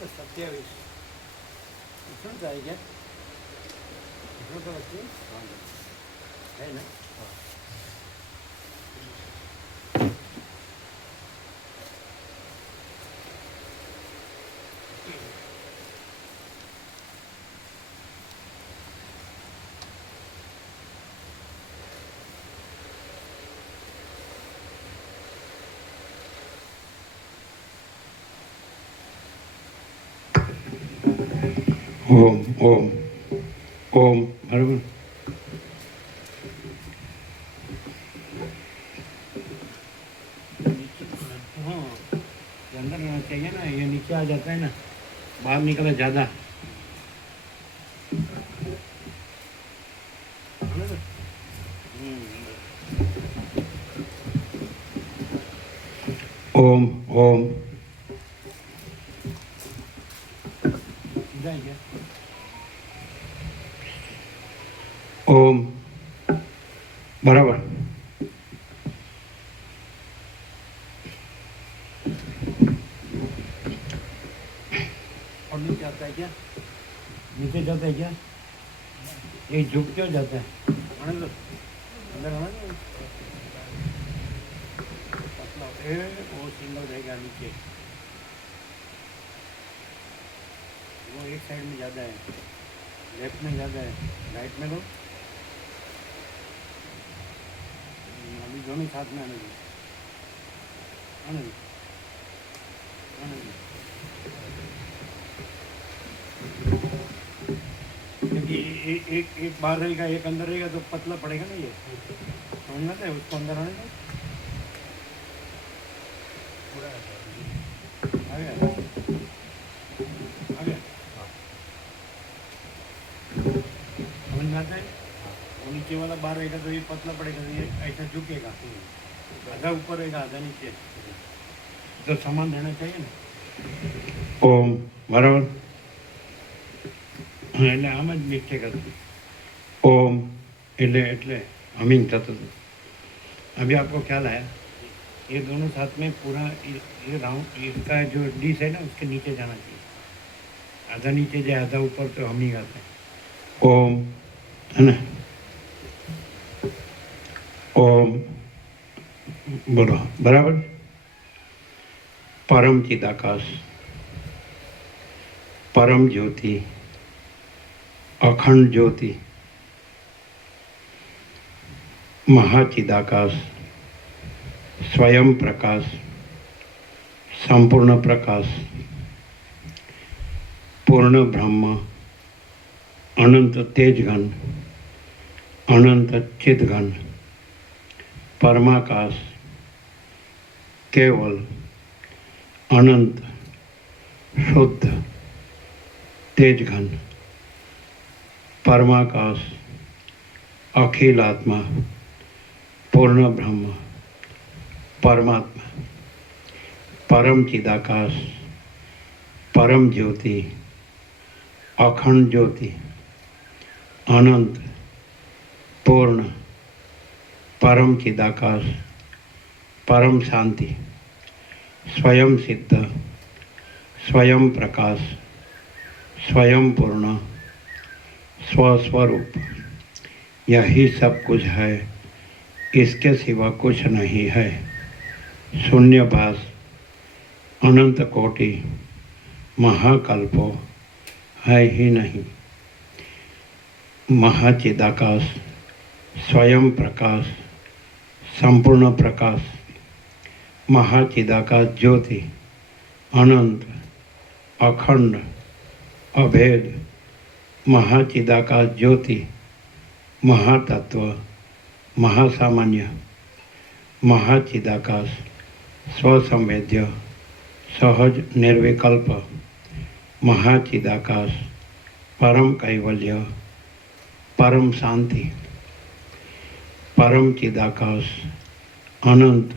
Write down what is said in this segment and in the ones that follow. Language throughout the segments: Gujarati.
27 શું થાય કે શું તો વસ્તુ થાય ને ઓમ ઓમ ઓમ બરાબર. हाँ अंदर रहना चाहिए ना, ये नीचे आ जाता है ना, बाहर निकले ज़्यादा। ઓમ ઓમ सीधा ही क्या ઓમ બરાબર. और नीचे आता है क्या, नीचे जाता है क्या, ये झुक क्यों जाता है आनंद अंदर आना नहीं पतला है वो सिंगल रहेगा नीचे, वो एक साइड में ज़्यादा है, लेफ्ट में ज़्यादा है, राइट में लो। अभी दोनों साथ में आने दो, आने दो, आने दो। क्योंकि एक बाहर रहेगा एक अंदर रहेगा तो पतला पड़ेगा ना, ये समझ में आता है, उसको अंदर आने दो। आ गया आ गया समझ में आता है। वो नीचे वाला बाहर रहेगा तो ये पतला पड़ेगा, तो ये ऐसा झुकेगा, आधा ऊपर रहेगा आधा नीचे, तो समान रहना चाहिए ना। ઓમ બરાબર. એટલે આમ જ મિસ્ટેક હતી। ઓમ એટલે એટલે હમિંગ થતું હતું. अभी आपको ख्याल आया, ये दोनों साथ में पूरा ये राउंड इसका जो डिश है ना उसके नीचे जाना चाहिए, आधा नीचे जाए आधा ऊपर तो हम ही गाते हैं। ઓમ હે ને ઓમ બોલો બરાબર. પરમ ચિદાકાશ, પરમ જ્યોતિ, અખંડ જ્યોતિ, મહાચિદાકાશ, સ્વયં પ્રકાશ, સંપૂર્ણ પ્રકાશ, પૂર્ણ બ્રહ્મ, અનંત તેજઘન, અનંત ચિદઘન, પરમાકાશ, કેવલ, અનંત, શુદ્ધ, તેજઘન, પરમાકાશ, અખિલાત્મા, પૂર્ણ બ્રહ્મ, પરમાત્મા, પરમ ચિદાકાશ, પરમ જ્યોતિ, અખંડ જ્યોતિ, અનંત, પૂર્ણ, પરમ ચિદાકાશ, પરમ શાંતિ, स्वयं सिद्ध, स्वयं प्रकाश, स्वयं पूर्ण, स्वस्वरूप, यही सब कुछ है, इसके सिवा कुछ नहीं है। शून्यभास, अनंत कोटि, महाकल्पो है ही नहीं। महाचिदाकाश, स्वयं प्रकाश, संपूर्ण प्रकाश, महाचिदाकाश ज्योति, अनंत, अखंड, अभेद, महाचिदाकाश ज्योति, महातत्व, महासामान्य, महाचिदाकाश, स्वसंवेद्य, सहज निर्विकल्प, महाचिदाकाश, परम कैवल्य, परम शांति, परम चिदाकाश, अनंत,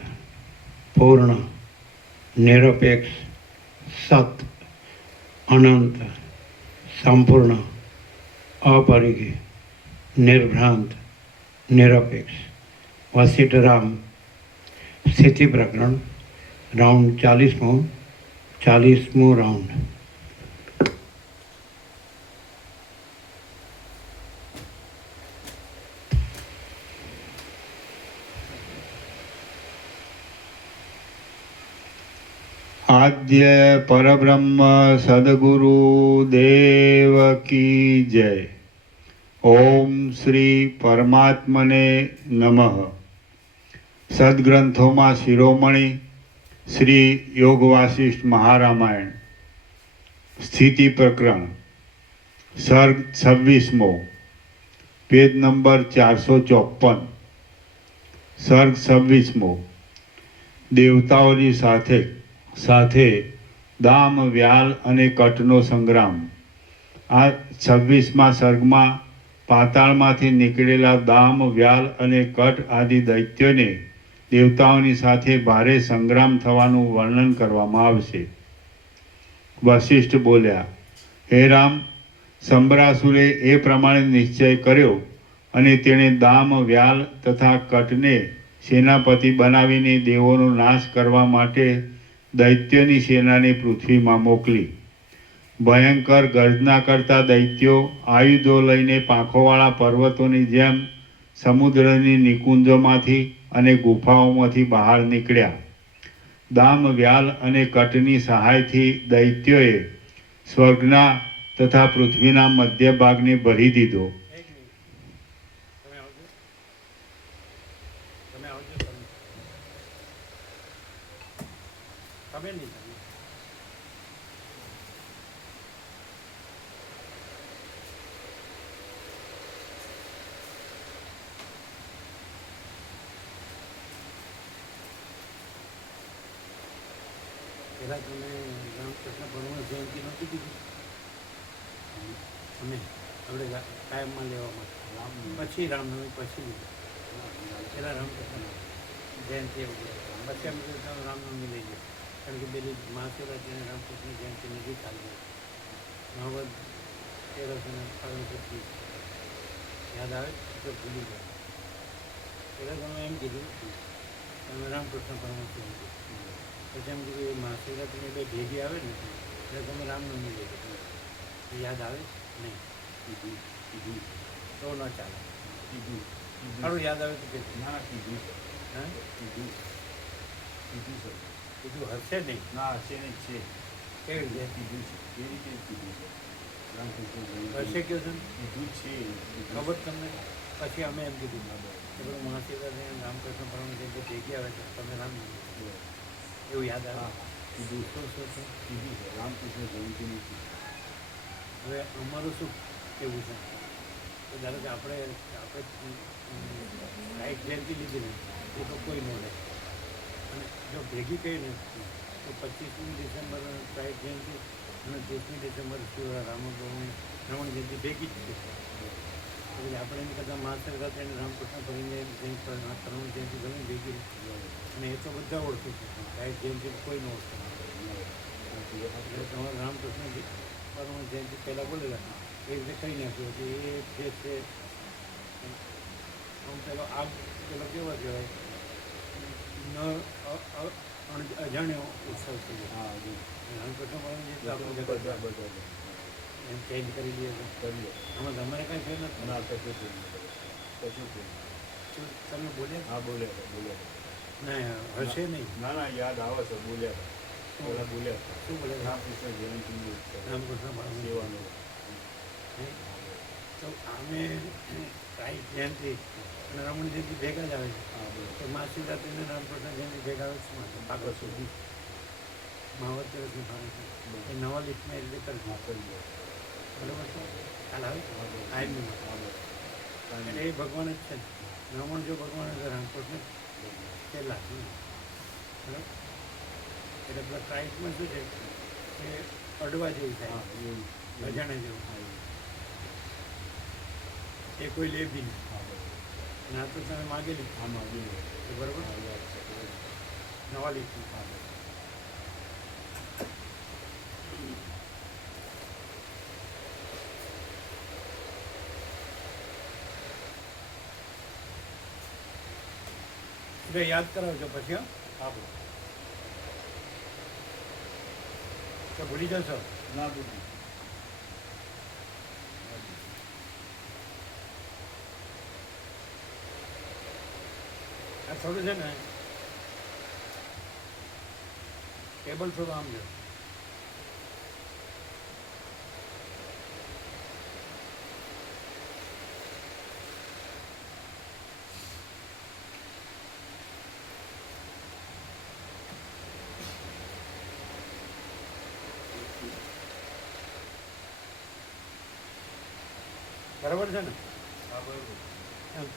पूर्ण, निरपेक्ष, सत, अनंत, संपूर्ण, अपरिघ, निर्भ्रांत, निरपेक्ष। वशिष्ठराम स्थिति प्रकरण राउंड 40वां राउंड। આદ્ય પરબ્રહ્મ સદગુરુ દેવ કી જય. ઓમ શ્રી પરમાત્મને નમઃ. સદગ્રંથોમાં શિરોમણી શ્રી યોગ વાસિષ્ઠ મહારામાયણ સ્થિતિ પ્રકરણ સર્ગ 26મો પેજ નંબર 454. સર્ગ 26મો. દેવતાઓની સાથે દામ વ્યાલ અને કટનો સંગ્રામ. આ 26મા સર્ગમાં પાતાળમાંથી નીકળેલા દામ વ્યાલ અને કટ આદિ દૈત્યોને દેવતાઓની સાથે ભારે સંગ્રામ થવાનું વર્ણન કરવામાં આવશે. વશિષ્ઠ બોલ્યા, હે રામ, સંબરાસુરે એ પ્રમાણે નિશ્ચય કર્યો અને તેણે દામ વ્યાલ તથા કટને સેનાપતિ બનાવીને દેવોનો નાશ કરવા માટે દૈત્યોની સેનાને પૃથ્વીમાં મોકલી. ભયંકર ગર્જના કરતા દૈત્યો આયુધો લઈને પાંખોવાળા પર્વતોની જેમ સમુદ્રની નિકુંજોમાંથી અને ગુફાઓમાંથી બહાર નીકળ્યા. દામ વ્યાલ અને કટની સહાયથી દૈત્યોએ સ્વર્ગના તથા પૃથ્વીના મધ્ય ભાગને ભરી દીધો. એક મિનિટ. તમે આવજો. તમે આવજો. તમે નહીં તમે. પહેલાં તમે રામકૃષ્ણ પરમહંસ જયંતિ નહોતી કીધી અમે આપણે કાયમમાં લેવામાં પછી રામનવમી પછી લીધું. પહેલાં રામકૃષ્ણ જયંતિ એવું પછી અમે કીધું રામનવમી લઈ ગયા, કારણ કે પેલી મહાશિવરાત્રી અને રામકૃષ્ણ જયંતિ નજીક આવી ગઈ. નવદ તેરસ અને પાર્વતી યાદ આવે તો ભૂલી ગયા. પહેલાં તમે એમ કીધું તમે રામકૃષ્ણ પરમહંસ જયંતિ, પછી એમ કીધું એ મહાશિવરાત્રી બે ભેગી આવે ને એટલે તમે રામનવમી લઈ ગયો. યાદ આવે નહીં તો ન ચાલે. સારું યાદ આવે તો કે ના કીધું હા કીધું કીધું હશે નહીં. ના છે ને છે કેવી રીતે કીધું છે એ રીતે કીધું છે. રામકૃષ્ણ હશે કયો છે કીધું છે ખબર તમને. પછી અમે એમ કીધું કે પેલું મહાશિવરાત્રી અને રામકૃષ્ણ પરમહંસ જયંતિ ભેગી આવે તો તમે રામનવમી એવું યાદ આવે. કીધું શું શું શું કીધું છે રામકૃષ્ણ જયંતિનું. હવે અમારું શું કેવું છે તો ધારો કે આપણે રાઈટ જયંતિ લીધી ને એ તો કોઈ ન લે, અને જો ભેગી કહી ને તો 25મી ડિસેમ્બર રાઈટ જયંતિ અને 30મી ડિસેમ્બર રામનવમી શ્રવણ જયંતિ ભેગી જ છે. એટલે આપણે એમ કરતાં મહાશિવરાત્રી અને રામકૃષ્ણ કરીને શ્રવણ જયંતિ ઘણી ભેગી અને એ તો બધા ઓળખે છે. રાઈટ જયંતિ કોઈ ન ઓળખે. એટલે તમારે રામકૃષ્ણ પરમહંસ જયંતિ પહેલાં બોલેલા એ રીતે કહી નાખ્યું કે એ જે છે આમ પેલો આ પેલો કેવો કહેવાય અજાણ્યો ઉત્સવ છે. રામકૃષ્ણ પરમહંસ જયંતિ આપણે એમ ચેન્જ કરી દઈએ તો આમાં તમારે કાંઈ ફેર નથી. ના કશું તમે બોલ્યા હા બોલ્યા ના હશે નહીં. ના ના યાદ આવે છે બોલ્યા પેલા બોલ્યા શું બોલ્યા રામકૃષ્ણ જયંતિનું રામકૃષ્ણ પરમહંસ સેવાનું. તો અમે રાઈટ જયંતિ અને રમણ જયંતિ ભેગા જ આવે છે. તો મહાશિવરાત્રી અને રામકૃષ્ણ જયંતિ ભેગા આવે છે આગળ સુધી મહાવત દિવસનું ફાળે છે એ નવા લિસ્ટમાં એ રીતે કરજો. બરાબર છે. ખ્યાલ આવે આયમનું એટલે એ ભગવાન જ છે. રમણ જો ભગવાન છે રામકૃષ્ણ પહેલાં બરાબર. એટલે પેલા ટ્રાઇબમાં શું છે કે અડવા જેવું થાય, અજાણ્યા જેવું થાય, એ કોઈ લે બી નહીં. અને આ તો તમે માગેલી બરાબર નવા લીધું. એટલે યાદ કરાવજો પછી. હા તો ભૂલી જશો ના બધું આ થોડું છે ને ટેબલ થોડું આમ લો. બરાબર છે ને? એમ.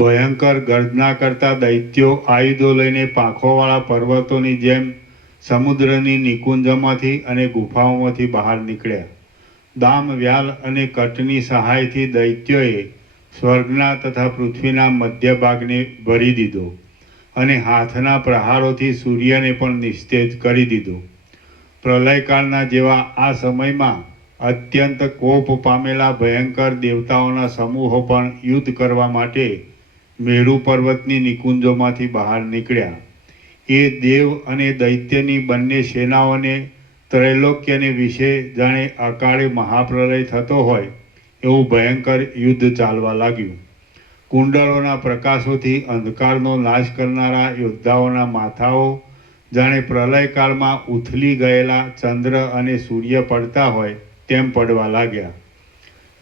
ભયંકર ગર્જના કરતા દૈત્યો આયુધો લઈને પાંખોવાળા પર્વતોની જેમ સમુદ્રની નિકુંજમાંથી અને ગુફાઓમાંથી બહાર નીકળ્યા. દામ, વ્યાલ અને કટની સહાયથી દૈત્યોએ સ્વર્ગના તથા પૃથ્વીના મધ્ય ભાગને ભરી દીધો અને હાથના પ્રહારોથી સૂર્યને પણ નિસ્તેજ કરી દીધો. પ્રલયકાળના જેવા આ સમયમાં અત્યંત કોપ પામેલા ભયંકર દેવતાઓના સમૂહો પણ યુદ્ધ કરવા માટે મેરુ પર્વતની નિકુંજોમાંથી બહાર નીકળ્યા. એ દેવ અને દૈત્યની બંને સેનાઓને ત્રૈલોક્યને વિશે જાણે અકાળે મહાપ્રલય થતો હોય એવું ભયંકર યુદ્ધ ચાલવા લાગ્યું. કુંડળોના પ્રકાશોથી અંધકારનો નાશ કરનારા યોદ્ધાઓના માથાઓ જાણે પ્રલયકાળમાં ઉથલી ગયેલા ચંદ્ર અને સૂર્ય પડતા હોય તેમ પડવા લાગ્યા.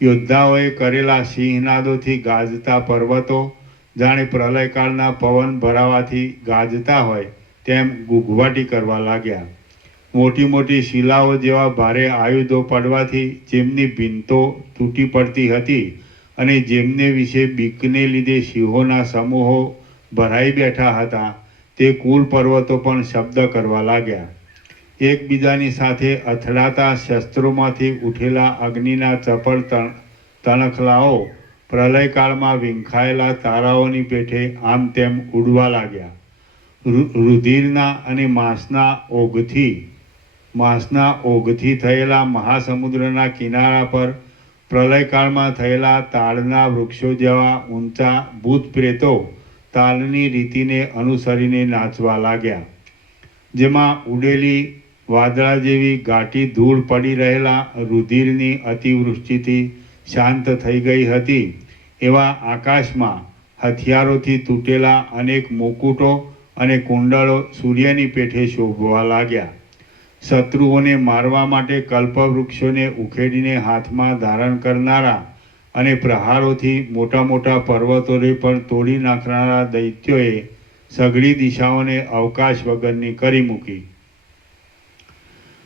યોદ્ધાઓએ કરેલા સિંહનાદોથી ગાજતા પર્વતો જાણે પ્રલયકાળના પવન ભરાવાથી ગાજતા હોય તેમ ગુગવાટી કરવા લાગ્યા. મોટી મોટી શિલાઓ જેવા ભારે આયુધો પડવાથી જેમની ભીંતો તૂટી પડતી હતી અને જેમને વિશે બીકને લીધે સિંહોના સમૂહો ભરાઈ બેઠા હતા તે કુલ પર્વતો પણ શબ્દ કરવા લાગ્યા. એકબીજાની સાથે અથડાતા શસ્ત્રોમાંથી ઉઠેલા અગ્નિના ચપળ તણખલાઓ પ્રલયકાળમાં વિંખાયેલા તારાઓની પેઠે આમ તેમ ઉડવા લાગ્યા. રુધિરના અને માંસના ઓઘથી થયેલા મહાસમુદ્રના કિનારા પર પ્રલયકાળમાં થયેલા તાડના વૃક્ષો જેવા ઊંચા ભૂત પ્રેતો તાલની રીતિને અનુસરીને નાચવા લાગ્યા. જેમાં ઉડેલી વાદળા જેવી ઘાટી ધૂળ પડી રહેલા રુધિરની અતિવૃષ્ટિથી શાંત થઈ ગઈ હતી એવા આકાશમાં હથિયારોથી તૂટેલા અનેક મુકુટો અને કુંડળો સૂર્યની પેઠે શોભવા લાગ્યા. શત્રુઓને મારવા માટે કલ્પવૃક્ષોને ઉખેડીને હાથમાં ધારણ કરનારા અને પ્રહારોથી મોટા મોટા પર્વતોને પણ તોડી નાખનારા દૈત્યોએ સઘળી દિશાઓને અવકાશ વગરની કરી મૂકી.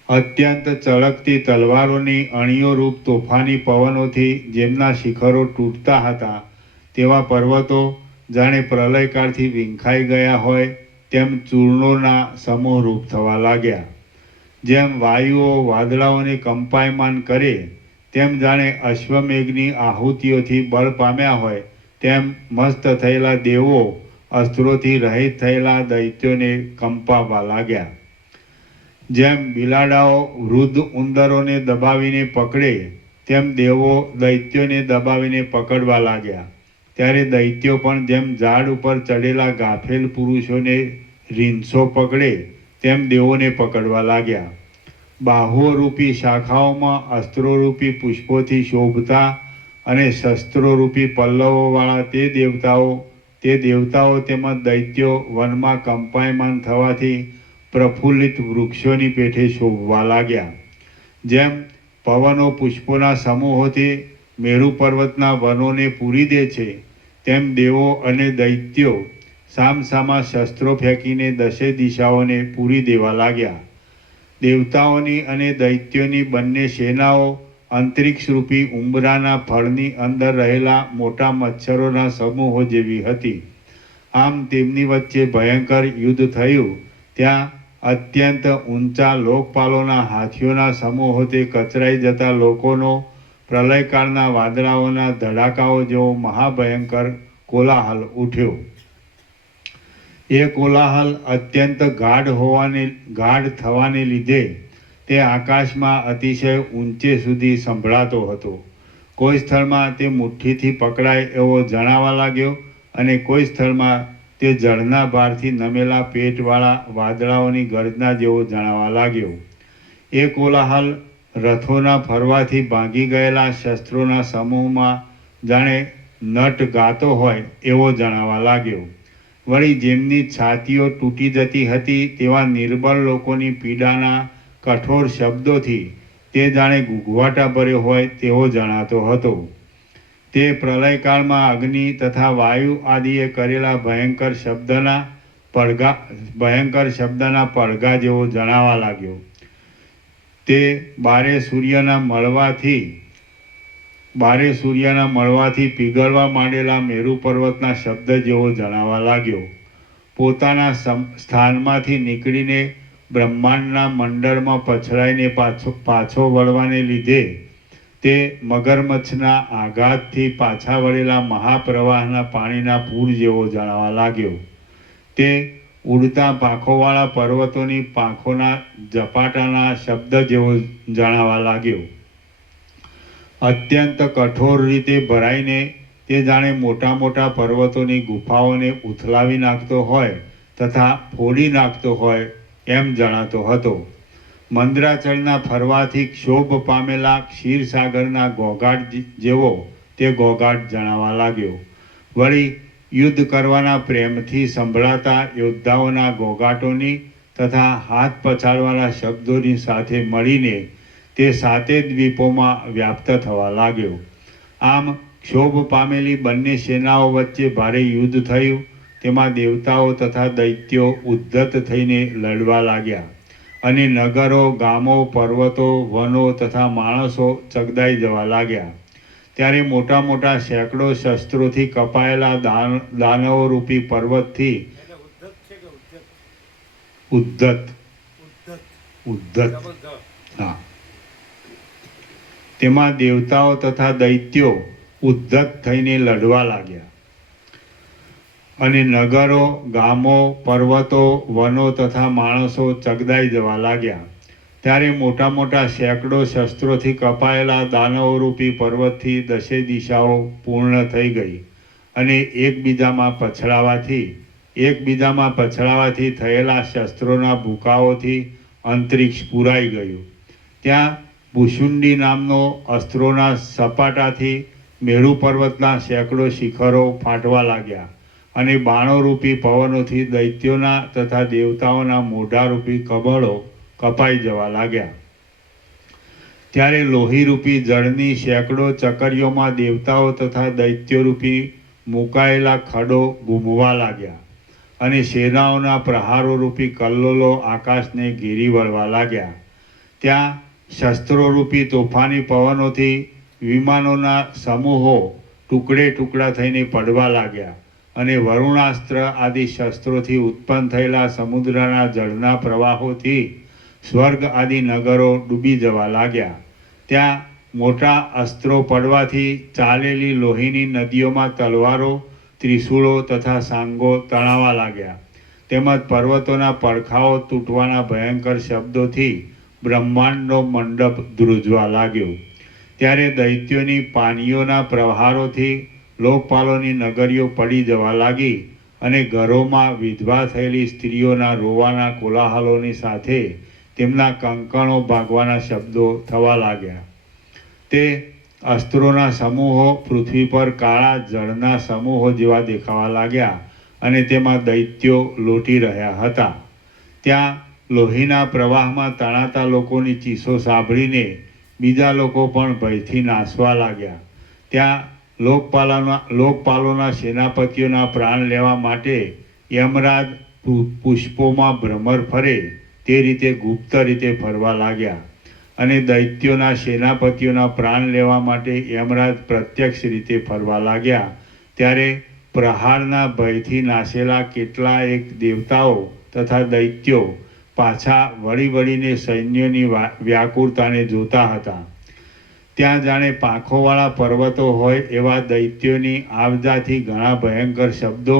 અત્યંત ચળકતી તલવારોની અણીઓ રૂપ તોફાની પવનોથી જેમના શિખરો તૂટતા હતા તેવા પર્વતો જાણે પ્રલયકાળથી વિંખાઈ ગયા હોય તેમ ચૂર્ણોના સમૂહ રૂપ થવા લાગ્યા. જેમ વાયુઓ વાદળાઓને કંપાયમાન કરે તેમ જાણે અશ્વમેઘની આહુતિઓથી બળ પામ્યા હોય તેમ મસ્ત થયેલા દેવો અસ્ત્રોથી રહિત થયેલા દૈત્યોને કંપાવવા લાગ્યા. જેમ બિલાડાઓ વૃદ્ધ ઉંદરોને દબાવીને પકડે તેમ દેવો દૈત્યોને દબાવીને પકડવા લાગ્યા. ત્યારે દૈત્યો પણ જેમ ઝાડ ઉપર ચડેલા ગાફેલ પુરુષોને રીંછો પકડે તેમ દેવોને પકડવા લાગ્યા. બાહુરૂપી શાખાઓમાં અસ્ત્રોરૂપી પુષ્પોથી શોભતા અને શસ્ત્રોરૂપી પલ્લવોવાળા તે દેવતાઓ તેમજ દૈત્યો વનમાં કંપાયમાન થવાથી પ્રફુલ્લિત વૃક્ષોની પેઠે શોભવા લાગ્યા. જેમ પવનો પુષ્પોના સમૂહોથી મેરુ પર્વતના વનોને પૂરી દે છે તેમ દેવો અને દૈત્યો સામસામા શસ્ત્રો ફેંકીને દસે દિશાઓને પૂરી દેવા લાગ્યા. દેવતાઓની અને દૈત્યોની બંને સેનાઓ અંતરિક્ષરૂપી ઉંબરાના ફળની અંદર રહેલા મોટા મચ્છરોના સમૂહો જેવી હતી. આમ તેમની વચ્ચે ભયંકર યુદ્ધ થયું. ત્યાં અત્યંત ઊંચા લોકપાલોના હાથીઓના સમૂહોથી કચરાઈ જતા લોકોનો પ્રલયકાળના વાદળાઓના ધડાકાઓ જેવો મહાભયંકર કોલાહલ ઉઠ્યો. એ કોલાહલ અત્યંત ગાઢ થવાને લીધે તે આકાશમાં અતિશય ઊંચે સુધી સંભળાતો હતો. કોઈ સ્થળમાં તે મુઠ્ઠીથી પકડાય એવો જણાવા લાગ્યો અને કોઈ સ્થળમાં તે જળના ભારથી નમેલા પેટવાળા વાદળાઓની ગર્જના જેવો જણાવા લાગ્યો. એ કોલાહલ રથોના ફરવાથી ભાંગી ગયેલા શસ્ત્રોના સમૂહમાં જાણે નટ ગાતો હોય એવો જણાવા લાગ્યો. વળી જેમની છાતીઓ તૂટી જતી હતી તેવા નિર્બળ લોકોની પીડાના કઠોર શબ્દોથી તે જાણે ગુગવાટા ભર્યો હોય તેવો જણાતો હતો. તે પ્રલયકાળમાં અગ્નિ તથા વાયુ આદિએ કરેલા ભયંકર શબ્દના પડઘા જેવો જણાવા લાગ્યો. તે બારે સૂર્યના મળવાથી પીગળવા માંડેલા મેરુ પર્વતના શબ્દ જેવો જણાવા લાગ્યો. પોતાના સ્થાનમાંથી નીકળીને બ્રહ્માંડના મંડળમાં પછડાઈને પાછો વળવાને લીધે તે મગરમચ્છના આઘાતથી પાછા વળેલા મહાપ્રવાહના પાણીના પૂર જેવો જણાવા લાગ્યો. તે ઉડતા પાંખોવાળા પર્વતોની પાંખોના ઝપાટાના શબ્દ જેવો જણાવા લાગ્યો. અત્યંત કઠોર રીતે ભરાઈને તે જાણે મોટા મોટા પર્વતોની ગુફાઓને ઉથલાવી નાખતો હોય તથા ફોડી નાખતો હોય એમ જણાતો હતો. મંદરાચળના ફરવાથી ક્ષોભ પામેલા ક્ષીરસાગરના ઘોઘાટ જેવો તે ઘોઘાટ જણાવા લાગ્યો. વળી યુદ્ધ કરવાના પ્રેમથી સંભળાતા યોદ્ધાઓના ઘોઘાટોની તથા હાથ પછાડવાના શબ્દોની સાથે મળીને તે સાતે દ્વીપોમાં વ્યાપ્ત થવા લાગ્યો. આમ ક્ષોભ પામેલી બંને સેનાઓ વચ્ચે ભારે યુદ્ધ થયું. તેમાં દેવતાઓ તથા દૈત્યો ઉદ્ધત થઈને લડવા લાગ્યા અને નગરો, ગામો, પર્વતો, વનો તથા માણસો ચગદાઈ જવા લાગ્યા. ત્યારે મોટા મોટા સેંકડો શસ્ત્રોથી કપાયેલા દાનવો રૂપી પર્વતથી ઉદ્ધત હા તેમાં દેવતાઓ તથા દૈત્યો ઉદ્ધત થઈને લડવા લાગ્યા અને નગરો, ગામો, પર્વતો, વનો તથા માણસો ચગદાઈ જવા લાગ્યા. ત્યારે મોટા મોટા સેંકડો શસ્ત્રોથી કપાયેલા દાનવરૂપી પર્વતથી દસે દિશાઓ પૂર્ણ થઈ ગઈ અને એકબીજામાં પછડાવાથી થયેલા શસ્ત્રોના ભૂકાઓથી અંતરિક્ષ પૂરાઈ ગયું. ત્યાં ભૂષુંડી નામનો અસ્ત્રોના સપાટાથી મેરુ પર્વતના સેંકડો શિખરો ફાટવા લાગ્યા અને બાણોરૂપી પવનોથી દૈત્યોના તથા દેવતાઓના મોઢારૂપી કબળો કપાઈ જવા લાગ્યા. ત્યારે લોહીરૂપી જળની સેંકડો ચકરીઓમાં દેવતાઓ તથા દૈત્યોરૂપી મુકાયેલા ખડો ઘૂમવા લાગ્યા અને સેનાઓના પ્રહારોરૂપી કલ્લોલો આકાશને ઘેરી વળવા લાગ્યા. ત્યાં શસ્ત્રોરૂપી તોફાની પવનોથી વિમાનોના સમૂહો ટુકડે ટુકડા થઈને પડવા લાગ્યા અને વરુણાસ્ત્ર આદિ શસ્ત્રોથી ઉત્પન્ન થયેલા સમુદ્રના જળના પ્રવાહોથી સ્વર્ગ આદિ નગરો ડૂબી જવા લાગ્યા. ત્યાં મોટા અસ્ત્રો પડવાથી ચાલેલી લોહીની નદીઓમાં તલવારો, ત્રિશૂળો તથા સાંગો તણાવા લાગ્યા. તેમજ પર્વતોના પડખાઓ તૂટવાના ભયંકર શબ્દોથી બ્રહ્માંડનો મંડપ ધ્રુજવા લાગ્યો. ત્યારે દૈત્યોની પાનીઓના પ્રહારોથી લોકપાલોની નગરીઓ પડી જવા લાગી અને ઘરોમાં વિધવા થયેલી સ્ત્રીઓના રોવાના કોલાહલોની સાથે તેમના કંકણો ભાગવાના શબ્દો થવા લાગ્યા. તે અસ્ત્રોના સમૂહો પૃથ્વી પર કાળા જળના સમૂહો જેવા દેખાવા લાગ્યા અને તેમાં દૈત્યો લોટી રહ્યા હતા. ત્યાં લોહીના પ્રવાહમાં તણાતા લોકોની ચીસો સાંભળીને બીજા લોકો પણ ભયથી નાસવા લાગ્યા. ત્યાં લોકપાલોના સેનાપતિઓના પ્રાણ લેવા માટે યમરાજ પુષ્પોમાં ભ્રમર ફરે તે રીતે ગુપ્ત રીતે ફરવા લાગ્યા અને દૈત્યોના સેનાપતિઓના પ્રાણ લેવા માટે યમરાજ પ્રત્યક્ષ રીતે ફરવા લાગ્યા. ત્યારે પ્રહારના ભયથી નાસેલા કેટલાક દેવતાઓ તથા દૈત્યો પાછા વળીને સૈન્યની વ્યાકુળતાને જોતા હતા. ત્યાં જાણે પાંખોવાળા પર્વતો હોય એવા દૈત્યોની આવજાથી ઘણા ભયંકર શબ્દો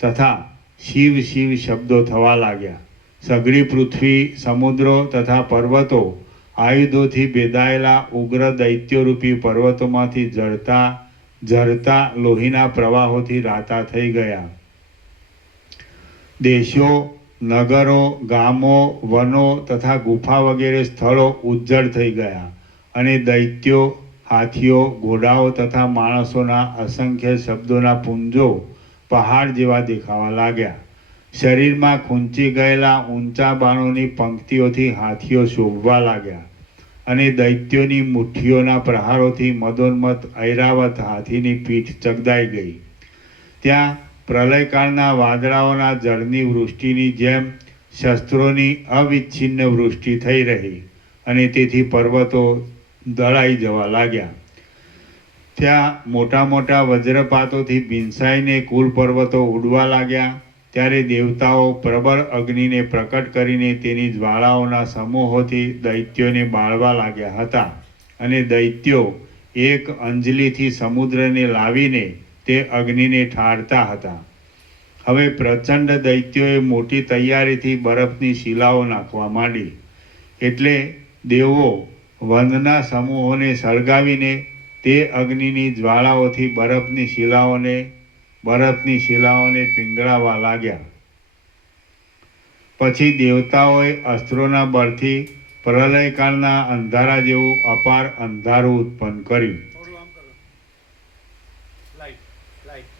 તથા શિવ શિવ શબ્દો થવા લાગ્યા. સઘળી પૃથ્વી, સમુદ્રો તથા પર્વતો આયુધોથી ભેદાયેલા ઉગ્ર દૈત્યરૂપી પર્વતોમાંથી ઝરતા લોહીના પ્રવાહોથી રાતા થઈ ગયા. દેશો, નગરો, ગામો, વનો તથા ગુફા વગેરે સ્થળો ઉજ્જડ થઈ ગયા અને દૈત્યો, હાથીઓ, ઘોડાઓ તથા માણસોના અસંખ્ય શબ્દોના પુંજો પહાડ જેવા દેખાવા લાગ્યા. શરીરમાં ખૂંચી ગયેલા ઊંચા બાણોની પંક્તિઓથી હાથીઓ શોભવા લાગ્યા અને દૈત્યોની મુઠ્ઠીઓના પ્રહારોથી મદોન્મત્ત ઐરાવત હાથીની પીઠ ચગદાઈ ગઈ. ત્યાં પ્રલયકાળના વાદળાઓના જળની વૃષ્ટિની જેમ શસ્ત્રોની અવિચ્છિન્ન વૃષ્ટિ થઈ રહી અને તેથી પર્વતો દળાઈ જવા લાગ્યા. ત્યાં મોટા મોટા વજ્રપાતોથી ભીંસાઈને કુલ પર્વતો ઉડવા લાગ્યા. ત્યારે દેવતાઓ પ્રબળ અગ્નિને પ્રકટ કરીને તેની જ્વાળાઓના સમૂહોથી દૈત્યોને બાળવા લાગ્યા હતા અને દૈત્યો એક અંજલિથી સમુદ્રને લાવીને તે અગ્નિને ઠારતા હતા. હવે પ્રચંડ દૈત્યોએ મોટી તૈયારીથી બરફની શિલાઓ નાખવા માંડી. એટલે દેવો વનના સમૂહોને સળગાવીને તે અગ્નિની જ્વાળાઓથી બરફની શિલાઓને પીંગળાવા લાગ્યા. પછી દેવતાઓએ અસ્ત્રોના બળથી પ્રલયકાળના અંધારા જેવું અપાર અંધારું ઉત્પન્ન કર્યું. થોડું આમ કરો. Light light.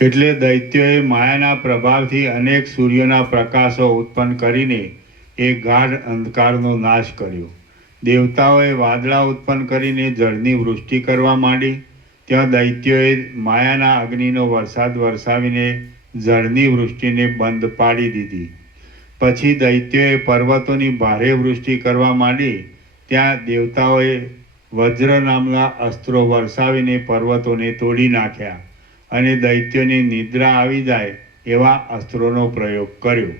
એટલે દૈત્યોએ માયાના પ્રભાવથી અનેક સૂર્યોના પ્રકાશો ઉત્પન્ન કરીને એ ગાઢ અંધકારનો નાશ કર્યો. દેવતાઓએ વાદળા ઉત્પન્ન કરીને જળની વૃષ્ટિ કરવા માંડી. ત્યાં દૈત્યોએ માયાના અગ્નિનો વરસાદ વરસાવીને જળની વૃષ્ટિને બંધ પાડી દીધી. પછી દૈત્યોએ પર્વતોની ભારે વૃષ્ટિ કરવા માંડી. ત્યાં દેવતાઓએ વજ્ર નામના અસ્ત્રો વરસાવીને પર્વતોને તોડી નાખ્યા અને દૈત્યોની નિદ્રા આવી જાય એવા અસ્ત્રોનો પ્રયોગ કર્યો.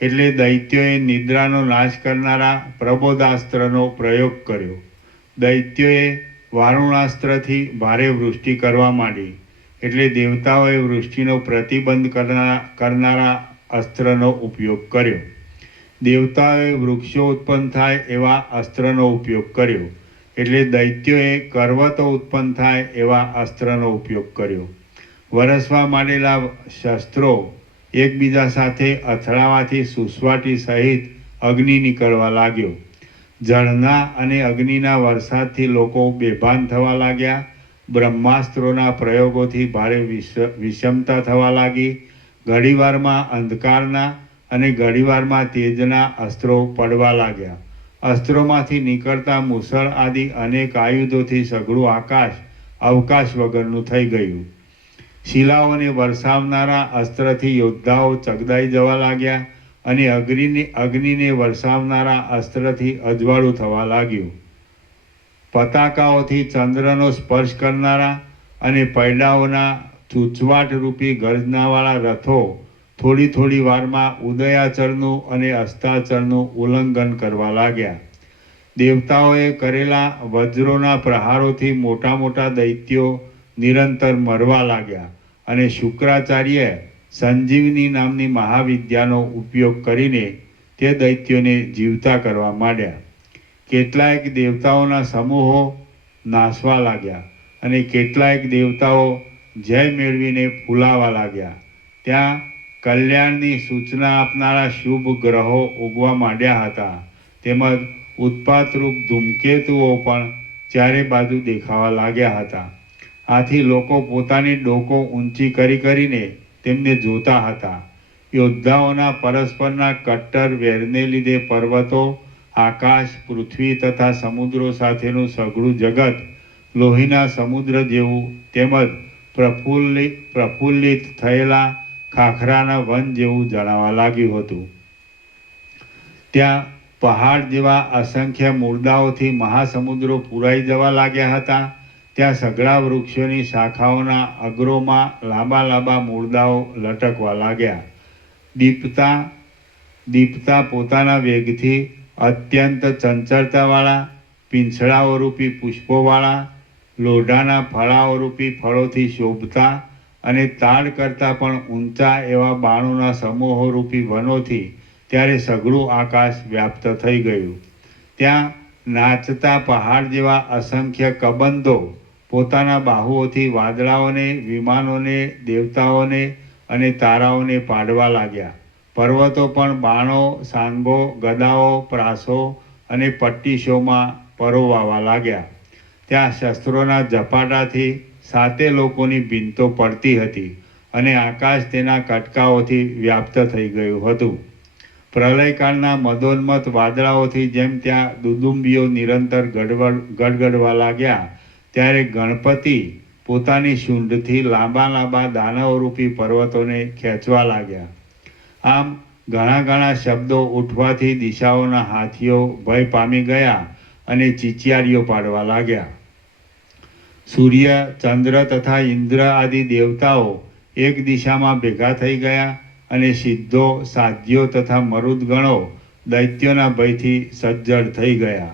એટલે દૈત્યોએ નિદ્રાનો નાશ કરનારા પ્રબોધાસ્ત્રનો પ્રયોગ કર્યો. દૈત્યોએ વારુણાસ્ત્રથી ભારે વૃષ્ટિ કરવા માંડી. એટલે દેવતાઓએ વૃષ્ટિનો પ્રતિબંધ કરનારા અસ્ત્રનો ઉપયોગ કર્યો. દેવતાઓએ વૃક્ષો ઉત્પન્ન થાય એવા અસ્ત્રનો ઉપયોગ કર્યો. એટલે દૈત્યોએ પર્વતો ઉત્પન્ન થાય એવા અસ્ત્રનો ઉપયોગ કર્યો. વરસવા માંડેલા શસ્ત્રો એકબીજા સાથે અથડાવાથી સુસવાટી સહિત અગ્નિ નીકળવા લાગ્યો. જળના અને અગ્નિના વરસાદથી લોકો બેભાન થવા લાગ્યા. બ્રહ્માસ્ત્રોના પ્રયોગોથી ભારે વિષમતા થવા લાગી. ઘડીવારમાં અંધકારના અને ઘડીવારમાં તેજના અસ્ત્રો પડવા લાગ્યા. અસ્ત્રોમાંથી નીકળતા મુસળ આદિ અનેક આયુધોથી સઘળું અવકાશ વગરનું થઈ ગયું. શિલાઓને વરસાવનારા અસ્ત્રથી યોદ્ધાઓ ચગદાઈ જવા લાગ્યા અને અગ્નિને વરસાવનારા અસ્ત્રથી અજવાળું થવા લાગ્યું. પતાકાઓથી ચંદ્રનો સ્પર્શ કરનારા અને પૈડાઓના ચૂંચવાટ રૂપી ગર્જનાવાળા રથો થોડી વારમાં ઉદયાચળનું અને અસ્તાચળનું ઉલ્લંઘન કરવા લાગ્યા. દેવતાઓએ કરેલા વજ્રોના પ્રહારોથી મોટા દૈત્યો નિરંતર મરવા લાગ્યા અને શુક્રાચાર્ય સંજીવની નામની મહાવિદ્યાનો ઉપયોગ કરીને તે દૈત્યોને જીવતા કરવા માંડ્યા. કેટલાયક દેવતાઓના સમૂહો નાસવા લાગ્યા અને કેટલાયક દેવતાઓ જય મેળવીને ફૂલાવા લાગ્યા. ત્યાં કલ્યાણની સૂચના આપનારા શુભ ગ્રહો ઉગવા માંડ્યા હતા. તેમજ ઉત્પાતરૂપ ધૂમકેતુઓ પણ ચારે બાજુ દેખાવા લાગ્યા હતા. આથી લોકો પોતાની ડોકો ઊંચી કરીને તેમને જોતા હતા. યોદ્ધાઓના પરસ્પરના કટ્ટર વેરને લીધે પર્વતો, આકાશ, પૃથ્વી તથા સમુદ્રો સાથેનું સઘળું જગત લોહીના સમુદ્ર જેવું તેમજ પ્રફુલ્લિત થયેલા ખાખરાના વન જેવું જણાવા લાગ્યું હતું. ત્યાં પહાડ જેવા અસંખ્ય મૂળદાઓથી મહાસમુદ્રો પૂરાઈ જવા લાગ્યા હતા. ત્યાં સઘળા વૃક્ષોની શાખાઓના અગ્રોમાં લાંબા મૂળદાઓ લટકવા લાગ્યા. દીપતા દીપતા પોતાના વેગથી અત્યંત ચંચળતાવાળા, પીંછળાઓ રૂપી પુષ્પોવાળા, લોઢાના ફળાઓ રૂપી ફળોથી શોભતા અને તાડ કરતાં પણ ઊંચા એવા બાણોના સમૂહો રૂપી વનોથી ત્યારે સઘળું આકાશ વ્યાપ્ત થઈ ગયું. ત્યાં નાચતા પહાડ જેવા અસંખ્ય કબંધો પોતાના બાહુઓથી વાદળાઓને, વિમાનોને, દેવતાઓને અને તારાઓને પાડવા લાગ્યા. પર્વતો પણ બાણો, સાંગો, ગદાઓ, પ્રાસો અને પટ્ટીશોમાં પરોવાવા લાગ્યા. ત્યાં શસ્ત્રોના ઝપાટાથી સાતે લોકોની ભીંતો પડતી હતી અને આકાશ તેના કટકાઓથી વ્યાપ્ત થઈ ગયું હતું. પ્રલયકાળના મદોન્મત વાદળાઓથી જેમ ત્યાં દુદુંબીઓ નિરંતર ગડગડવા લાગ્યા, ત્યારે ગણપતિ પોતાની સૂંઢથી લાંબા લાંબા દાનવરૂપી પર્વતોને ખેંચવા લાગ્યા. આમ ઘણા ઘણા શબ્દો ઉઠવાથી દિશાઓના હાથીઓ ભય પામી ગયા અને ચીચિયારીઓ પાડવા લાગ્યા. સૂર્ય, ચંદ્ર તથા ઇન્દ્ર આદિ દેવતાઓ એક દિશામાં ભેગા થઈ ગયા અને સિદ્ધો, સાધ્યો તથા મરુદગણો દૈત્યોના ભયથી સજ્જડ થઈ ગયા.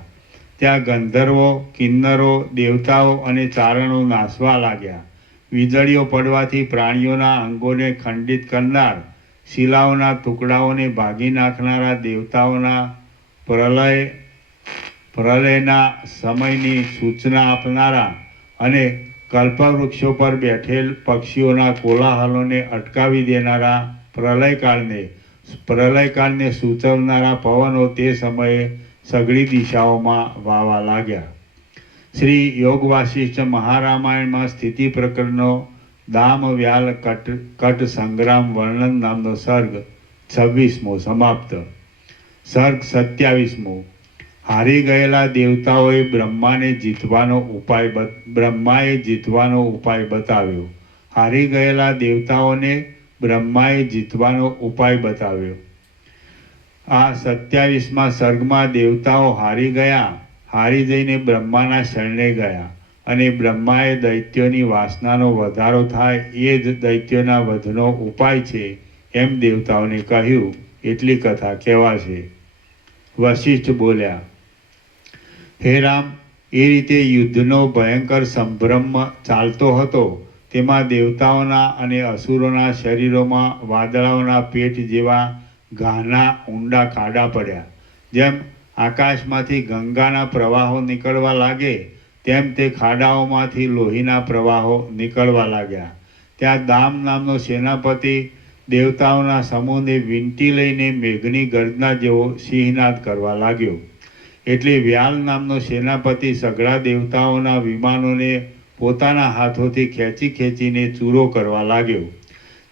ત્યાં ગંધર્વો, કિન્નરો, દેવતાઓ અને ચારણો નાસવા લાગ્યા. વીજળીઓ પડવાથી પ્રાણીઓના અંગોને ખંડિત કરનાર, શિલાઓના ટુકડાઓને ભાગી નાખનારા દેવતાઓના પ્રલયના સમયની સૂચના આપનારા અને કલ્પવૃક્ષો પર બેઠેલ પક્ષીઓના કોલાહલોને અટકાવી દેનારા પ્રલયકાળને સૂચવનારા પવનો તે સમયે સઘળી દિશાઓમાં વાવા લાગ્યા. શ્રી યોગ વાસિષ્ઠ મહારામાયણમાં સ્થિતિ પ્રકરણનો દામ વ્યાલ કટ સંગ્રામ વર્ણન નામનો સર્ગ 26મો સમાપ્ત. સર્ગ 27મો. હારી ગયેલા દેવતાઓએ બ્રહ્માએ જીતવાનો ઉપાય બતાવ્યો. હારી ગયેલા દેવતાઓને બ્રહ્માએ જીતવાનો ઉપાય બતાવ્યો. આ 27મા સર્ગમાં દેવતાઓ હારી ગયા. હારી જઈને બ્રહ્માના શરણે ગયા અને બ્રહ્માએ દૈત્યોની વાસનાનો વધારો થાય એ જ દૈત્યોના વધનો ઉપાય છે એમ દેવતાઓને કહ્યું. એટલી કથા કહેવાશે. વશિષ્ઠ બોલ્યા, હે રામ, એ રીતે યુદ્ધનો ભયંકર સંભ્રમ ચાલતો હતો. તેમાં દેવતાઓના અને અસુરોના શરીરોમાં વાદળાઓના પેટ જેવા ઘાના ઊંડા ખાડા પડ્યા. જેમ આકાશમાંથી ગંગાના પ્રવાહો નીકળવા લાગે તેમ તે ખાડાઓમાંથી લોહીના પ્રવાહો નીકળવા લાગ્યા. ત્યાં દામ નામનો સેનાપતિ દેવતાઓના સમૂહને વીંટી લઈને મેઘની ગર્જના જેવો સિંહનાદ કરવા લાગ્યો. એટલે વ્યાલ નામનો સેનાપતિ સઘળા દેવતાઓના વિમાનોને પોતાના હાથોથી ખેંચીને ચૂરો કરવા લાગ્યો.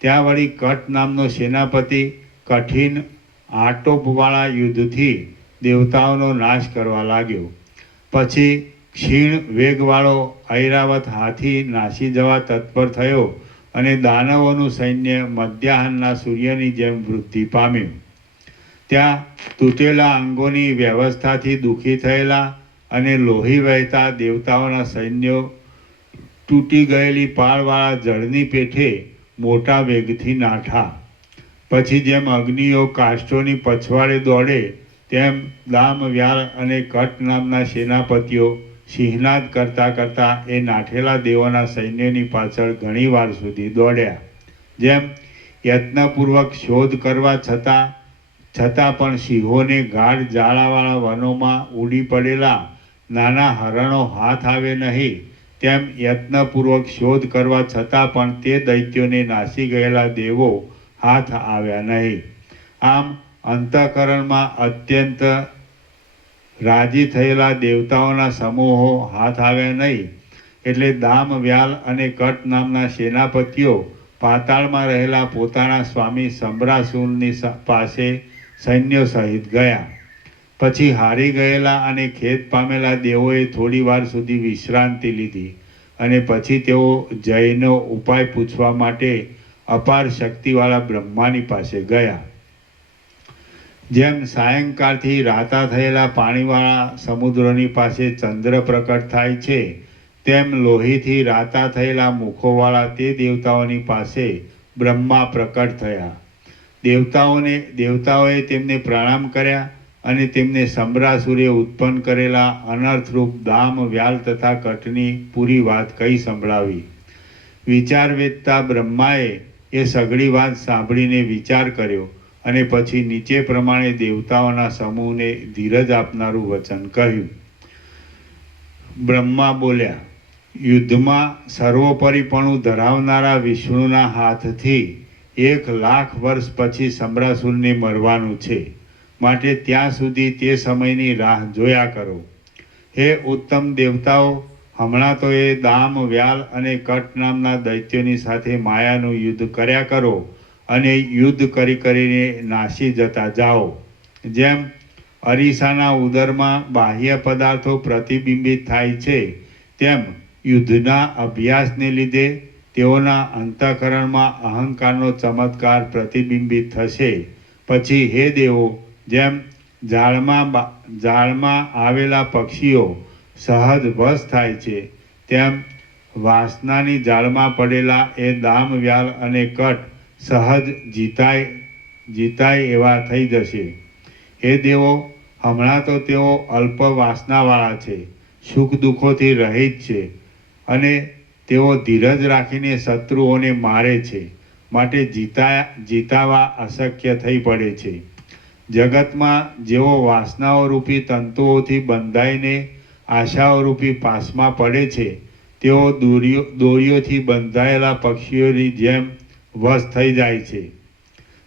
ત્યાં વળી કટ નામનો સેનાપતિ કઠિન આટોપવાળા યુદ્ધથી દેવતાઓનો નાશ કરવા લાગ્યો. પછી ક્ષીણ વેગવાળો ઐરાવત હાથી નાસી જવા તત્પર થયો અને દાનવોનું સૈન્ય મધ્યાહનના સૂર્યની જેમ વૃદ્ધિ પામ્યું. ત્યાં તૂટેલા અંગોની વ્યવસ્થાથી દુઃખી થયેલા અને લોહી વહેતા દેવતાઓના સૈન્યો તૂટી ગયેલી પાળવાળા જળની પેઠે મોટા વેગથી નાઠા. પછી જેમ અગ્નિઓ કાષ્ઠોની પછવાડે દોડે તેમ દામ, વ્યાલ અને કટ નામના સેનાપતિઓ સિંહનાદ કરતા એ નાઠેલા દેવોના સૈન્યની પાછળ ઘણી વાર સુધી દોડ્યા. જેમ યત્નપૂર્વક શોધ કરવા છતાં પણ સિંહોને ગાઢ જાળાવાળા વનોમાં ઉડી પડેલા નાના હરણો હાથ આવે નહીં, તેમ યત્નપૂર્વક શોધ કરવા છતાં પણ તે દૈત્યોને નાસી ગયેલા દેવો હાથ આવ્યા નહીં. આમ અંતઃકરણમાં અત્યંત રાજી થયેલા દેવતાઓના સમૂહો હાથ આવ્યા નહીં. એટલે દામ, વ્યાલ અને કટ નામના સેનાપતિઓ પાતાળમાં રહેલા પોતાના સ્વામી સંભરાસુરની પાસે સૈન્યો સહિત ગયા. પછી હારી ગયેલા અને ખેદ પામેલા દેવોએ થોડી વાર સુધી વિશ્રાંતિ લીધી અને પછી તેઓ જયનો ઉપાય પૂછવા માટે અપાર શક્તિવાળા બ્રહ્માની પાસે ગયા. જેમ સાયંકાળથી રાતા થયેલા પાણીવાળા સમુદ્રોની પાસે ચંદ્ર પ્રકટ થાય છે, તેમ લોહીથી રાતા થયેલા મુખોવાળા તે દેવતાઓની પાસે બ્રહ્મા પ્રકટ થયા. દેવતાઓએ તેમને પ્રણામ કર્યા અને તેમને સમરાસુરે ઉત્પન્ન કરેલા અનર્થરૂપ દામ વ્યાલ તથા કટની પૂરી વાત કહી સંભળાવી. વિચાર વેદતા બ્રહ્માએ એ સઘળી વાત સાંભળીને વિચાર કર્યો અને પછી નીચે પ્રમાણે દેવતાઓના સમૂહને ધીરજ આપનારું વચન કહ્યું. બ્રહ્મા બોલ્યા, યુદ્ધમાં સર્વોપરીપણું ધરાવનારા વિષ્ણુના હાથથી 1,00,000 વર્ષ પછી સમરાસુરને મરવાનું છે, માટે ત્યાં સુધી તે સમયની રાહ જોયા કરો. હે ઉત્તમ દેવતાઓ, હમણાં તો એ દામ વ્યાલ અને કટ નામના દૈત્યોની સાથે માયાનું યુદ્ધ કર્યા કરો અને યુદ્ધ કરીને નાસી જતા જાઓ. જેમ અરીસાના ઉદરમાં બાહ્ય પદાર્થો પ્રતિબિંબિત થાય છે, તેમ યુદ્ધના અભ્યાસને લીધે તેઓના અંતઃકરણમાં અહંકારનો ચમત્કાર પ્રતિબિંબિત થશે. પછી હે દેવો, જેમ જાળમાં આવેલા પક્ષીઓ સહજ વશ થાય છે, તેમ વાસનાની જાળમાં પડેલા એ દામ વ્યાલ અને કટ સહજ જીતાય એવા થઈ જશે. હે દેવો, હમણાં તો તેઓ અલ્પ વાસનાવાળા છે, સુખ દુઃખોથી રહિત છે અને તેઓ ધીરજ રાખીને શત્રુઓને મારે છે, માટે જીતાવા અશક્ય થઈ પડે છે. જગતમાં જેઓ વાસનાઓ રૂપી તંતુઓથી બંધાઈને આશાઓ રૂપી પાસમાં પડે છે, તેઓ દોરીઓથી બંધાયેલા પક્ષીઓની જેમ વશ થઈ જાય છે.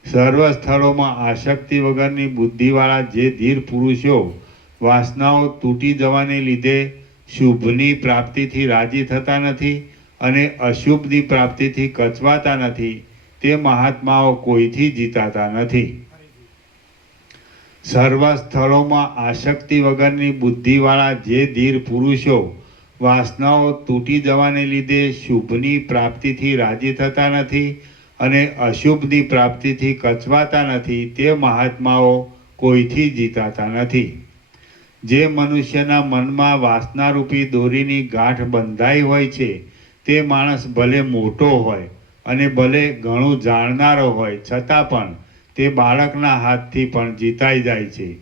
સર્વ સ્થળોમાં આસક્તિ વગરની બુદ્ધિવાળા જે ધીર પુરુષો વાસનાઓ તૂટી જવાને લીધે શુભની પ્રાપ્તિથી રાજી થતા નથી અને અશુભની પ્રાપ્તિથી કચવાતા નથી, તે મહાત્માઓ કોઈથી જીતાતા નથી. સર્વ સ્થળોમાં આસક્તિ વગરની બુદ્ધિવાળા જે ધીર પુરુષો વાસનાઓ તૂટી જવાને લીધે શુભની પ્રાપ્તિથી રાજી થતા નથી અને અશુભની પ્રાપ્તિથી કચવાતા નથી, તે મહાત્માઓ કોઈથી જીતાતા નથી. જે મનુષ્યના મનમાં વાસનારૂપી દોરીની ગાંઠ બંધાઈ હોય છે, તે માણસ ભલે મોટો હોય અને ભલે ઘણું જાણનારો હોય, છતાં પણ તે બાળકના હાથથી પણ જીતાઈ જાય છે.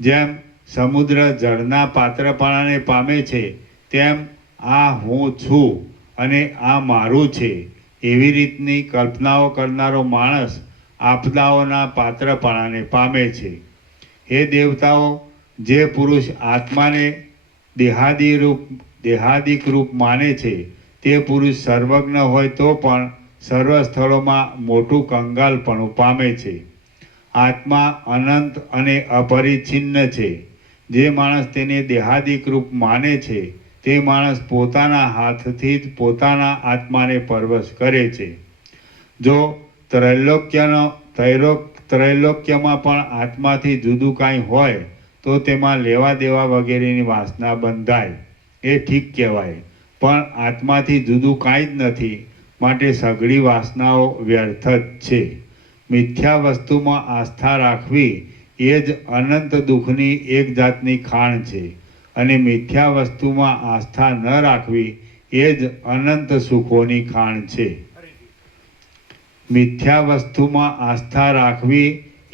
જેમ સમુદ્ર જળના પાત્રપણાને પામે છે, તેમ આ હું છું અને આ મારું છે એવી રીતની કલ્પનાઓ કરનારો માણસ આપદાઓના પાત્રપણાને પામે છે. હે દેવતાઓ, જે પુરુષ આત્માને દેહાદિક રૂપ માને છે, તે પુરુષ સર્વજ્ઞ હોય તો પણ સર્વ સ્થળોમાં મોટું કંગાલપણું પામે છે. આત્મા અનંત અને અપરિચ્છિન્ન છે. જે માણસ તેને દેહાદિક રૂપ માને છે, તે માણસ પોતાના હાથથી જ પોતાના આત્માને પરવશ કરે છે. જો ત્રૈલોક્યમાં પણ આત્માથી જુદું કાંઈ હોય તો તેમાં લેવા દેવા વગેરેની વાસના બંધાય, એ ઠીક કહેવાય. પણ આત્માથી જુદું કાંઈ જ નથી, માટે સઘળી વાસનાઓ વ્યર્થ જ છે. મિથ્યા વસ્તુમાં આસ્થા રાખવી એ જ અનંત દુઃખની એક જાતની ખાણ છે અને મિથ્યા વસ્તુમાં આસ્થા ન રાખવી એ જ અનંત સુખોની ખાણ છે. મિથ્યા વસ્તુમાં આસ્થા રાખવી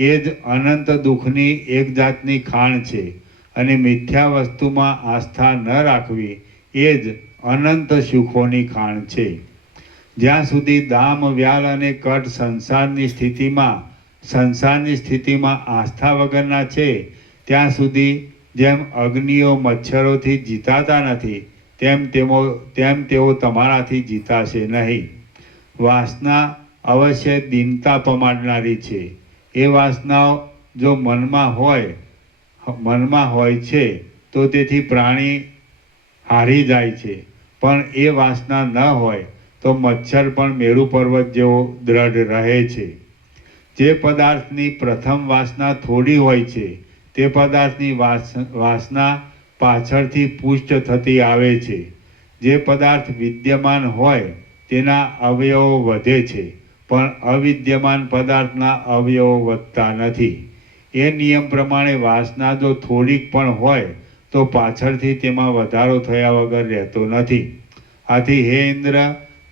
એ જ અનંત દુઃખની એક જાતની ખાણ છે અને મિથ્યા વસ્તુમાં આસ્થા ન રાખવી એ જ અનંત સુખોની ખાણ છે. જ્યાં સુધી દામ વ્યાલ અને કટ સંસારની સ્થિતિમાં આસ્થા વગરના છે, ત્યાં સુધી જેમ અગ્નિઓ મચ્છરોથી જીતાતા નથી, તેમ તેઓ તમારાથી જીતાશે નહીં. વાસના અવશ્ય દીનતા પમાડનારી છે. એ વાસનાઓ જો મનમાં હોય છે તો તેથી પ્રાણી હારી જાય છે, પણ એ વાસના ન હોય તો મચ્છર પણ મેરુ પર્વત જેવો દ્રઢ રહે છે. જે પદાર્થની પ્રથમ વાસના થોડી હોય છે, તે પદાર્થની વાસના પાછળથી પુષ્ટ થતી આવે છે. જે પદાર્થ વિદ્યમાન હોય તેના અવયવો વધે છે, પણ અવિદ્યમાન પદાર્થના અવયવો વધતા નથી. એ નિયમ પ્રમાણે વાસના જો થોડીક પણ હોય તો પાછળથી તેમાં વધારો થયા વગર રહેતો નથી. આથી હે ઇન્દ્ર,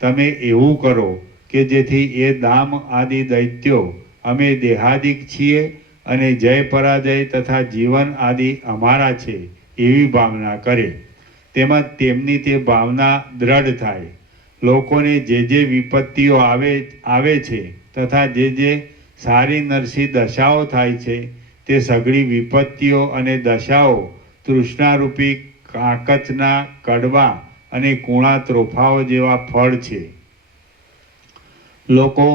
તમે એવું કરો કે જેથી એ દામ આદિ દૈત્યો અમે દેહાદિક છીએ અને જય પરાજય તથા જીવન આદિ અમારા છે એવી ભાવના કરે. તેમજ તેમની તે ભાવના દ્રઢ થાય. લોકોને જે વિપત્તિઓ આવે છે તથા જે સારી નરસી દશાઓ થાય છે તે સઘળી વિપત્તિઓ અને દશાઓ તૃષ્ણારૂપી કાકચના કડવા અને કૂણા ત્રોફાઓ જેવા ફળ છે. લોકો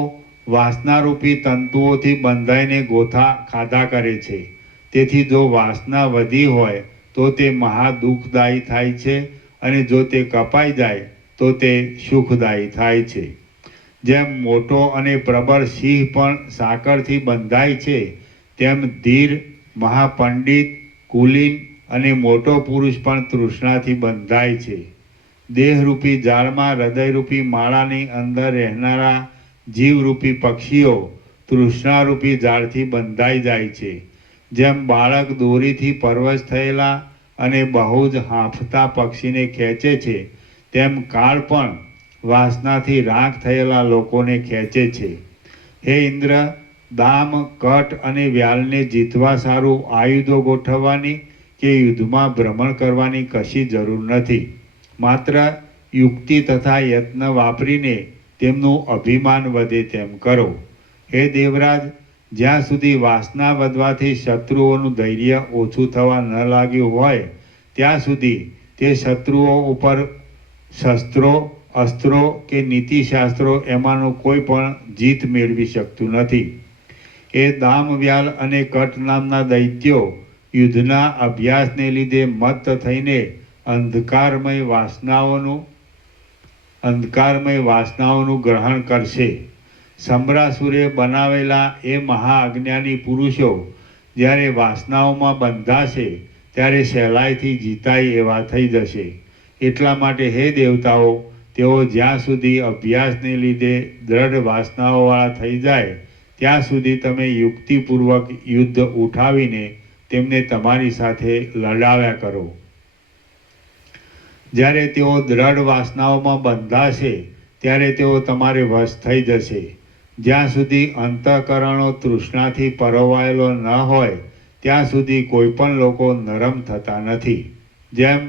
વાસનારૂપી તંતુઓથી બંધાઈને ગોથા ખાધા કરે છે. તેથી જો વાસના વધી હોય તો તે મહા દુઃખદાયી થાય છે અને જો તે કપાઈ જાય તો તે સુખદાયી થાય છે. જેમ મોટો અને પ્રબળ સિંહ પણ સાકળથી બંધાય છે તેમ ધીર, મહાપંડિત, કુલીન અને મોટો પુરુષ પણ તૃષ્ણાથી બંધાય છે. દેહરૂપી જાળમાં હૃદયરૂપી માળાની અંદર રહેનારા જીવરૂપી પક્ષીઓ તૃષ્ણારૂપી જાળથી બંધાઈ જાય છે. જેમ બાળક દોરીથી પરવશ થયેલા અને બહુ જ હાંફતા પક્ષીને ખેંચે છે તેમ કાળ પણ વાસનાથી રાખ થયેલા લોકોને ખેંચે છે. હે ઇન્દ્ર, દામ, કટ અને વ્યાલને જીતવા સારું આયુધો ગોઠવવાની કે યુદ્ધમાં ભ્રમણ કરવાની કશી જરૂર નથી. માત્ર યુક્તિ તથા યત્ન વાપરીને તેમનું અભિમાન વધે તેમ કરો. હે દેવરાજ, જ્યાં સુધી વાસના વધવાથી શત્રુઓનું ધૈર્ય ઓછું થવા ન લાગ્યું હોય ત્યાં સુધી તે શત્રુઓ ઉપર શસ્ત્રો, અસ્ત્રો કે નીતિશાસ્ત્રો એમાંનું કોઈ પણ જીત મેળવી શકતું નથી. એ દામ, વ્યાલ અને કટ નામના દૈત્યો યુદ્ધના અભ્યાસને લીધે મત્ત થઈને અંધકારમય વાસનાઓનું ગ્રહણ કરશે. સમ્રાસુરે બનાવેલા એ મહાઅજ્ઞાની પુરુષો જ્યારે વાસનાઓમાં બંધાશે ત્યારે સહેલાઈથી જીતાય એવા થઈ જશે. એટલા માટે હે દેવતાઓ, તેઓ જ્યાં સુધી અભ્યાસને લીધે દ્રઢ વાસનાઓવાળા થઈ જાય ત્યાં સુધી તમે યુક્તિપૂર્વક યુદ્ધ ઉઠાવીને તેમને તમારી સાથે લડાવ્યા કરો. જ્યારે તેઓ દ્રઢ વાસનાઓમાં બંધાશે ત્યારે તેઓ તમારે વશ થઈ જશે. જ્યાં સુધી અંતઃકરણો તૃષ્ણાથી પરોવાયેલો ન હોય ત્યાં સુધી કોઈ પણ લોકો નરમ થતા નથી. જેમ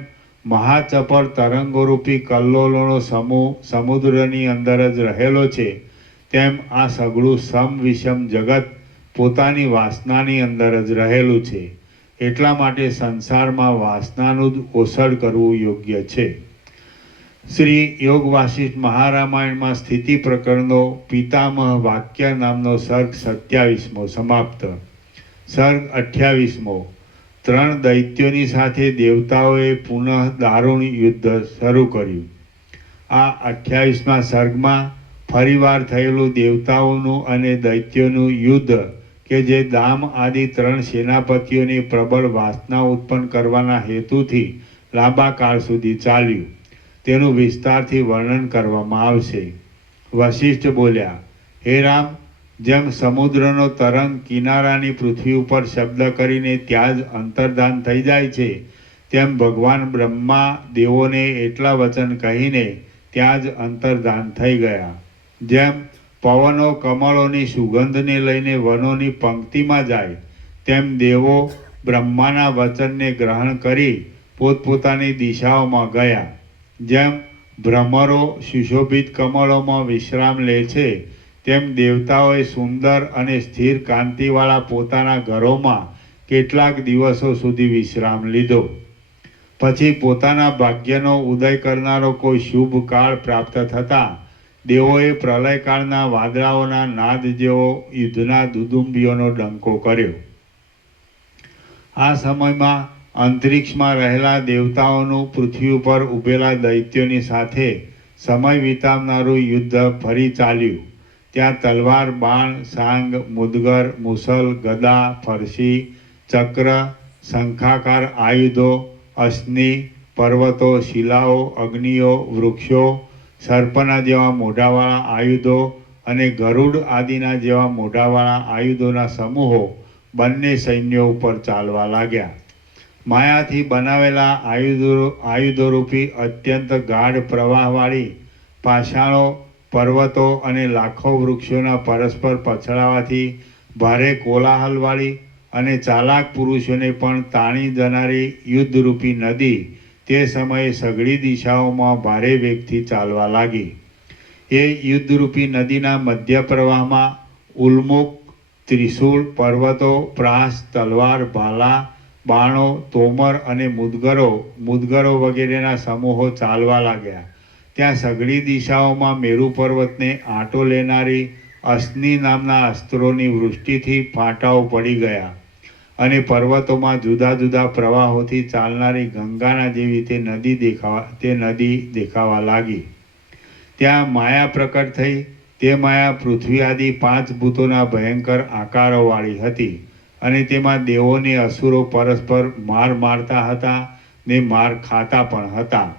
મહાચપળ તરંગોરૂપી કલ્લોળોનો સમૂહ સમુદ્રની અંદર જ રહેલો છે તેમ આ સઘળું સમ વિષમ જગત પોતાની વાસનાની અંદર જ રહેલું છે. એટલા માટે સંસારમાં વાસનાનું જ ઓસડ કરવું યોગ્ય છે. શ્રી યોગ વાસિષ્ઠ મહારામાયણમાં સ્થિતિ પ્રકરણનો પિતામહ વાક્ય નામનો સર્ગ 27મો સમાપ્ત. સર્ગ 28મો. 3 દૈત્યોની સાથે દેવતાઓએ પુનઃ દારૂણ યુદ્ધ શરૂ કર્યું. આ 28મા સર્ગમાં ફરીવાર થયેલું દેવતાઓનું અને દૈત્યોનું યુદ્ધ કે જે દામ આદિ 3 સેનાપતિઓની પ્રબળ વાસના ઉત્પન્ન કરવાના હેતુથી લાંબા કાળ સુધી ચાલ્યું તેનું વિસ્તારથી વર્ણન કરવામાં આવશે. વશિષ્ઠ બોલ્યા, હે રામ, જેમ સમુદ્રનો તરંગ કિનારાની પૃથ્વી ઉપર શબ્દ કરીને ત્યાં જ અંતર્ધાન થઈ જાય છે તેમ ભગવાન બ્રહ્મા દેવોને એટલા વચન કહીને ત્યાં જ અંતર્ધાન થઈ ગયા. જેમ પવનો કમળોની સુગંધને લઈને વનોની પંક્તિમાં જાય તેમ દેવો બ્રહ્માના વચનને ગ્રહણ કરી પોતપોતાની દિશાઓમાં ગયા. જેમ ભ્રમરો સુશોભિત કમળોમાં વિશ્રામ લે છે તેમ દેવતાઓએ સુંદર અને સ્થિર કાંતિવાળા પોતાના ઘરોમાં કેટલાક દિવસો સુધી વિશ્રામ લીધો. પછી પોતાના ભાગ્યનો ઉદય કરનારો કોઈ શુભ કાળ પ્રાપ્ત થતાં દેવોએ પ્રલયકાળના વાદળાઓના નાદ જેવો યુદ્ધના દુદુંબીઓનો ડંકો કર્યો. આ સમયમાં અંતરિક્ષમાં રહેલા દેવતાઓનું પૃથ્વી ઉપર ઊભેલા દૈત્યોની સાથે સમય વિતાવનારું યુદ્ધ ફરી ચાલ્યું. ત્યાં તલવાર, બાણ, સાંગ, મુદગર, મુસલ, ગદા, ફરસી, ચક્ર, શંખાકાર આયુધો, અશ્નિ, પર્વતો, શિલાઓ, અગ્નિઓ, વૃક્ષો, સર્પના જેવા મોઢાવાળા આયુધો અને ગરુડ આદિના જેવા મોઢાવાળા આયુધોના સમૂહો બંને સૈન્યો ઉપર ચાલવા લાગ્યા. માયાથી બનાવેલા આયુધોરૂપી અત્યંત ગાઢ પ્રવાહવાળી પાષાણો, પર્વતો અને લાખો વૃક્ષોના પરસ્પર પછડાવાથી ભારે કોલાહલવાળી અને ચાલાક પુરુષોને પણ તાણી જનારી યુદ્ધરૂપી નદી તે સમયે સઘળી દિશાઓમાં ભારે વેગથી ચાલવા લાગી. એ યુદ્ધરૂપી નદીના મધ્ય પ્રવાહમાં ઉલ્મુક, ત્રિશૂળ, પર્વતો, પ્રાસ, તલવાર, ભાલા, બાણો, તોમર અને મુદગરો વગેરેના સમૂહો ચાલવા લાગ્યા. ત્યાં સઘળી દિશાઓમાં મેરુ પર્વતને આંટો લેનારી અશ્નિ નામના અસ્ત્રોની વૃષ્ટિથી ફાંટાઓ પડી ગયા અને પર્વતોમાં જુદા જુદા પ્રવાહોથી ચાલનારી ગંગાના જેવી તે નદી દેખાવા લાગી. ત્યાં માયા પ્રકટ થઈ. તે માયા પૃથ્વી આદિ 5 ભૂતોના ભયંકર આકારોવાળી હતી અને તેમાં દેવો ને અસુરો પરસ્પર માર મારતા હતા ને માર ખાતા પણ હતા.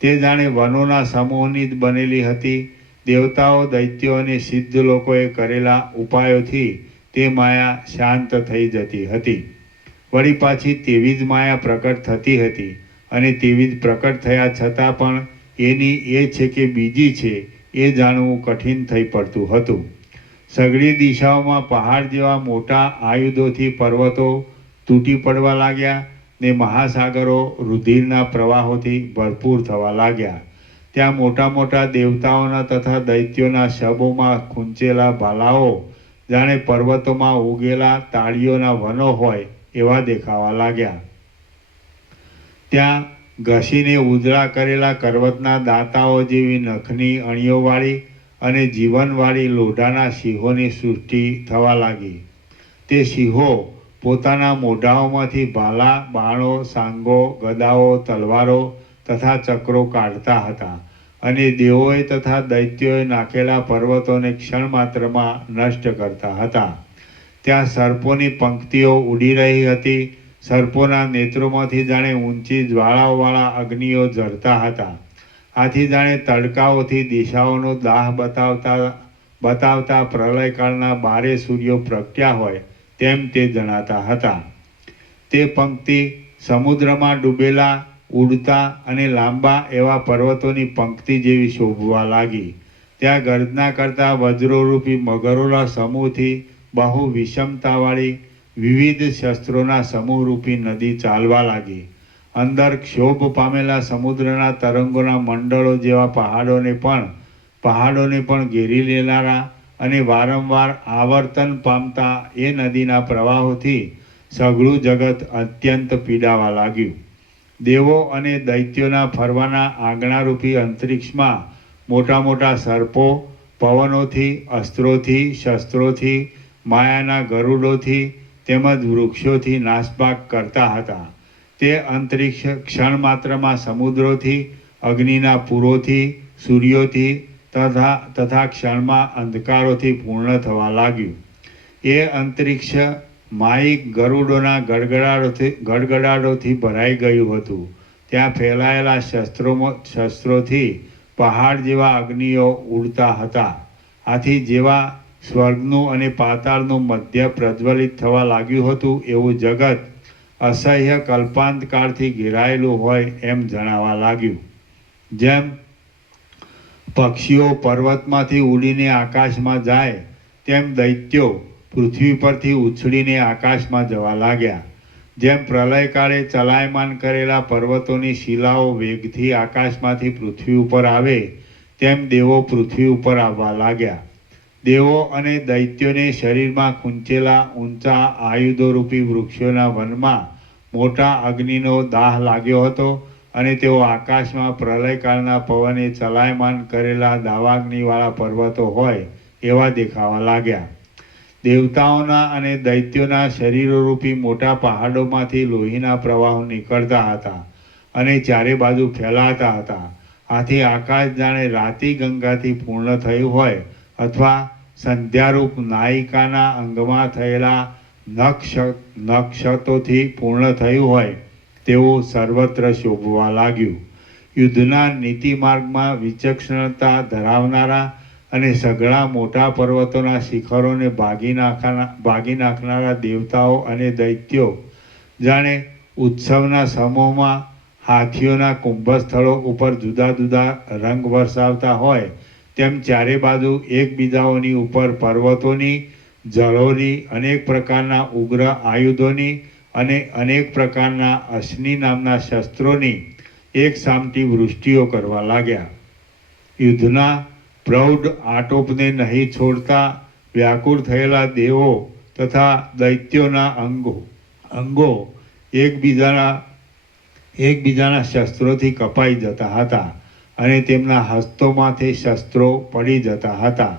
તે જાણે વનોના સમૂહની જ બનેલી હતી. દેવતાઓ, દૈત્યો અને સિદ્ધ લોકોએ કરેલા ઉપાયોથી તે માયા શાંત થઈ જતી હતી. વળી પાછી તેવી જ માયા પ્રકટ થતી હતી અને તેવી જ પ્રકટ થયા છતાં પણ એની એ છે કે બીજી છે એ જાણવું કઠિન થઈ પડતું હતું. સઘળી દિશાઓમાં પહાડ જેવા મોટા આયુધોથી પર્વતો તૂટી પડવા લાગ્યા ને મહાસાગરો રુધિરના પ્રવાહોથી ભરપૂર થવા લાગ્યા. ત્યાં મોટા મોટા દેવતાઓના તથા દૈત્યોના શબોમાં ખૂંચેલા ભાલાઓ જાણે પર્વતોમાં ઉગેલા તાળીઓના વનો હોય એવા દેખાવા લાગ્યા. ત્યાં ઘસીને ઉજળા કરેલા કરવતના દાંતાઓ જેવી નખની અણીઓવાળી અને જીવનવાળી લોઢાના સિંહોની સૃષ્ટિ થવા લાગી. તે સિંહો પોતાના મોઢાઓમાંથી ભાલા, બાણો, સાંગો, ગદાઓ, તલવારો તથા ચક્રો કાઢતા હતા અને દેવોએ તથા દૈત્યોએ નાખેલા પર્વતોને ક્ષણ માત્રમાં નષ્ટ કરતા હતા. ત્યાં સર્પોની પંક્તિઓ ઉડી રહી હતી. સર્પોના નેત્રોમાંથી જાણે ઊંચી જ્વાળાઓવાળા અગ્નિઓ ઝરતા હતા. આથી જાણે તડકાઓથી દિશાઓનો દાહ બતાવતા પ્રલયકાળના 12 સૂર્યો પ્રગટ્યા હોય તેમ તે જણાતા હતા. તે પંક્તિ સમુદ્રમાં ડૂબેલા, ઉડતા અને લાંબા એવા પર્વતોની પંક્તિ જેવી શોભવા લાગી. ત્યાં ગર્જના કરતા વજ્રોરૂપી મગરોના સમૂહથી બહુ વિષમતાવાળી વિવિધ શસ્ત્રોના સમૂહરૂપી નદી ચાલવા લાગી. અંદર ક્ષોભ પામેલા સમુદ્રના તરંગોના મંડળો જેવા પહાડોને પણ ઘેરી લેનારા અને વારંવાર આવર્તન પામતા એ નદીના પ્રવાહોથી સઘળું જગત અત્યંત પીડાવા લાગ્યું. દેવો અને દૈત્યોના ફરવાના આંગણારૂપી અંતરિક્ષમાં મોટા મોટા સર્પો પવનોથી, અસ્ત્રોથી, શસ્ત્રોથી, માયાના ગરુડોથી તેમજ વૃક્ષોથી નાસભાગ કરતા હતા. તે અંતરિક્ષ ક્ષણ માત્રમાં સમુદ્રોથી, અગ્નિના પૂરોથી, સૂર્યોથી તથા ક્ષણમાં અંધકારોથી પૂર્ણ થવા લાગ્યું. એ અંતરિક્ષ માયિક ગરુડોના ગડગડાટોથી ભરાઈ ગયું હતું. ત્યાં ફેલાયેલા શસ્ત્રોથી પહાડ જેવા અગ્નિઓ ઉડતા હતા. આથી જેવા સ્વર્ગનું અને પાતાળનું મધ્ય પ્રજ્વલિત થવા લાગ્યું હતું એવું જગત અસહ્ય કલ્પાંતકાળથી ઘેરાયેલું હોય એમ જણાવા લાગ્યું. જેમ પક્ષીઓ પર્વતમાંથી ઉડીને આકાશમાં જાય તેમ દૈત્યો પૃથ્વી પરથી ઉછળીને આકાશમાં જવા લાગ્યા. જેમ પ્રલયકાળે ચલાયમાન કરેલા પર્વતોની શિલાઓ વેગથી આકાશમાંથી પૃથ્વી ઉપર આવે તેમ દેવો પૃથ્વી ઉપર આવવા લાગ્યા. દેવો અને દૈત્યોને શરીરમાં ખૂંચેલા ઊંચા આયુધોરૂપી વૃક્ષોના વનમાં મોટા અગ્નિનો દાહ લાગ્યો હતો અને તેઓ આકાશમાં પ્રલયકાળના પવને ચલાયમાન કરેલા દાવાગ્નિવાળા પર્વતો હોય એવા દેખાવા લાગ્યા. દેવતાઓના અને દૈત્યોના શરીરોરૂપી મોટા પહાડોમાંથી લોહીના પ્રવાહો નીકળતા હતા અને ચારે બાજુ ફેલાતા હતા. આથી આકાશ જાણે રાતી ગંગાથી પૂર્ણ થયું હોય અથવા સંધ્યારૂપ નાયિકાના અંગમાં થયેલા નક્ષતોથી પૂર્ણ થયું હોય તેવું સર્વત્ર શોભવા લાગ્યું. યુદ્ધના નીતિ માર્ગમાં વિચક્ષણતા ધરાવનારા અને સઘળા મોટા પર્વતોના શિખરોને ભાગી નાખનારા દેવતાઓ અને દૈત્યો જાણે ઉત્સવના સમૂહમાં હાથીઓના કુંભસ્થળો ઉપર જુદા જુદા રંગ વરસાવતા હોય તેમ ચારે બાજુ એકબીજાઓની ઉપર પર્વતોની જળોની, અનેક પ્રકારના ઉગ્ર આયુધોની અને અનેક પ્રકારના અશ્નિ નામના શસ્ત્રોની એક સામટી વૃષ્ટિઓ કરવા લાગ્યા. યુદ્ધના પ્રૌઢ આટોપને નહીં છોડતા વ્યાકુળ થયેલા દેવો તથા દૈત્યોના અંગો એકબીજાના શસ્ત્રોથી કપાઈ જતા હતા અને તેમના હસ્તોમાંથી શસ્ત્રો પડી જતા હતા.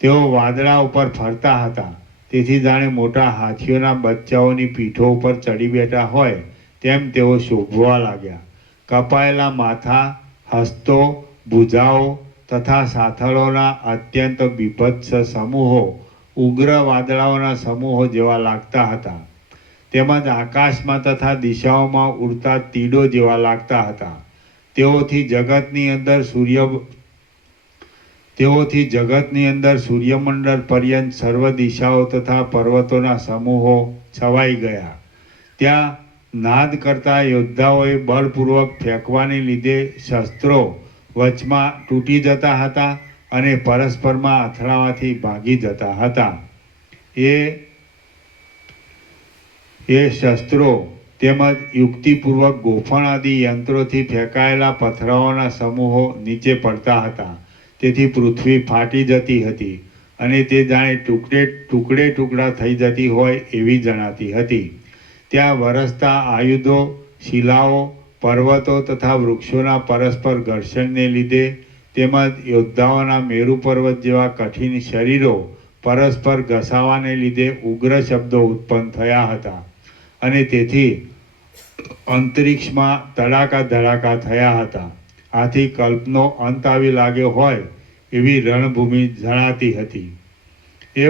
તેઓ વાદળા ઉપર ફરતા હતા, તેથી જાણે મોટા હાથીઓના બચ્ચાઓની પીઠો ઉપર ચડી બેઠા હોય તેમ તેઓ શોભવા લાગ્યા. કપાયેલા માથા, હસ્તો, ભુજાઓ તથા સાથળોના અત્યંત બીભત્સ સમૂહો ઉગ્ર વાદળાઓના સમૂહો જેવા લાગતા હતા. તેમજ આકાશમાં તથા દિશાઓમાં ઉડતા તીડો જેવા લાગતા હતા. તેઓથી જગતની અંદર સૂર્યમંડળ પર્યંત સર્વ દિશાઓ તથા પર્વતોના સમૂહો છવાઈ ગયા. ત્યાં નાદ કરતા યોદ્ધાઓએ બળપૂર્વક ફેંકવાને લીધે શસ્ત્રો વચમાં તૂટી જતા હતા અને પરસ્પરમાં અથડાવાથી ભાગી જતા હતા. એ શસ્ત્રો તેમજ યુક્તિપૂર્વક ગોફણ આદિ યંત્રોથી ફેંકાયેલા પથરાઓના સમૂહો નીચે પડતા હતા. તેથી પૃથ્વી ફાટી જતી હતી અને તે જાણે ટુકડા થઈ જતી હોય એવી જણાતી હતી. ત્યાં વરસતા આયુધો, શિલાઓ, પર્વતો તથા વૃક્ષોના પરસ્પર ઘર્ષણને લીધે તેમજ યોદ્ધાઓના મેરુ પર્વત જેવા કઠિન શરીરો પરસ્પર ઘસાવાને લીધે ઉગ્ર શબ્દો ઉત્પન્ન થયા હતા અને તેથી અંતરિક્ષમાં તડાકા ધડાકા થયા હતા. આથી કલ્પનો અંત આવી લાગ્યો હોય એવી રણભૂમિ જણાતી હતી. એ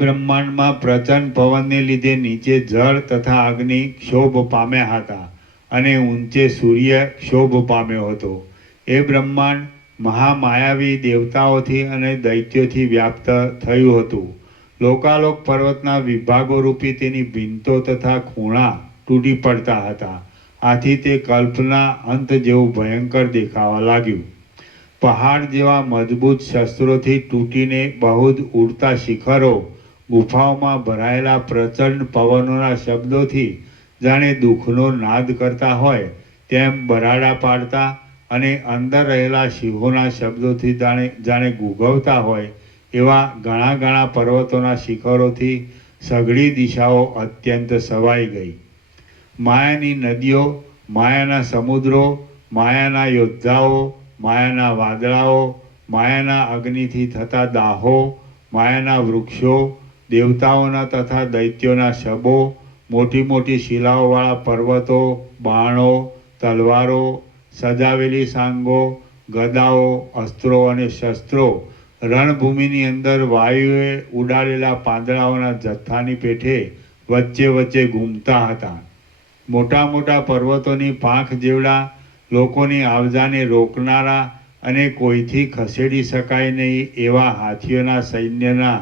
બ્રહ્માંડમાં પ્રચંડ પવનને લીધે નીચે જળ તથા અગ્નિ ક્ષોભ પામ્યા હતા અને ઊંચે સૂર્ય ક્ષોભ પામ્યો હતો. એ બ્રહ્માંડ મહામાયાવી દેવતાઓથી અને દૈત્યોથી વ્યાપ્ત થયું હતું. લોકાલોક પર્વતના વિભાગો રૂપી તેની ભીંતો તથા ખૂણા તૂટી પડતા હતા. આથી તે કલ્પના અંત જેવું ભયંકર દેખાવા લાગ્યું. પહાડ જેવા મજબૂત શસ્ત્રોથી તૂટીને બહુ જ ઉડતા શિખરો ગુફાઓમાં ભરાયેલા પ્રચંડ પવનોના શબ્દોથી જાણે દુઃખનો નાદ કરતા હોય તેમ બરાડા પાડતા અને અંદર રહેલા સિંહોના શબ્દોથી જાણે ગુગવતા હોય એવા ઘણા પર્વતોના શિખરોથી સઘળી દિશાઓ અત્યંત સવાઈ ગઈ. માયાની નદીઓ, માયાના સમુદ્રો, માયાના યોદ્ધાઓ, માયાના વાદળાઓ, માયાના અગ્નિથી થતા દાહો, માયાના વૃક્ષો, દેવતાઓના તથા દૈત્યોના શબો, મોટી મોટી શિલાઓવાળા પર્વતો, બાણો, તલવારો, સજાવેલી સાંગો, ગદાઓ, અસ્ત્રો અને શસ્ત્રો રણભૂમિની અંદર વાયુએ ઉડાડેલા પાંદડાઓના જથ્થાની પેઠે વચ્ચે ઘૂમતા હતા. મોટા પર્વતોની પાંખ જેવડા, લોકોની આવજાને રોકનારા અને કોઈથી ખસેડી શકાય નહીં એવા હાથીઓના સૈન્યના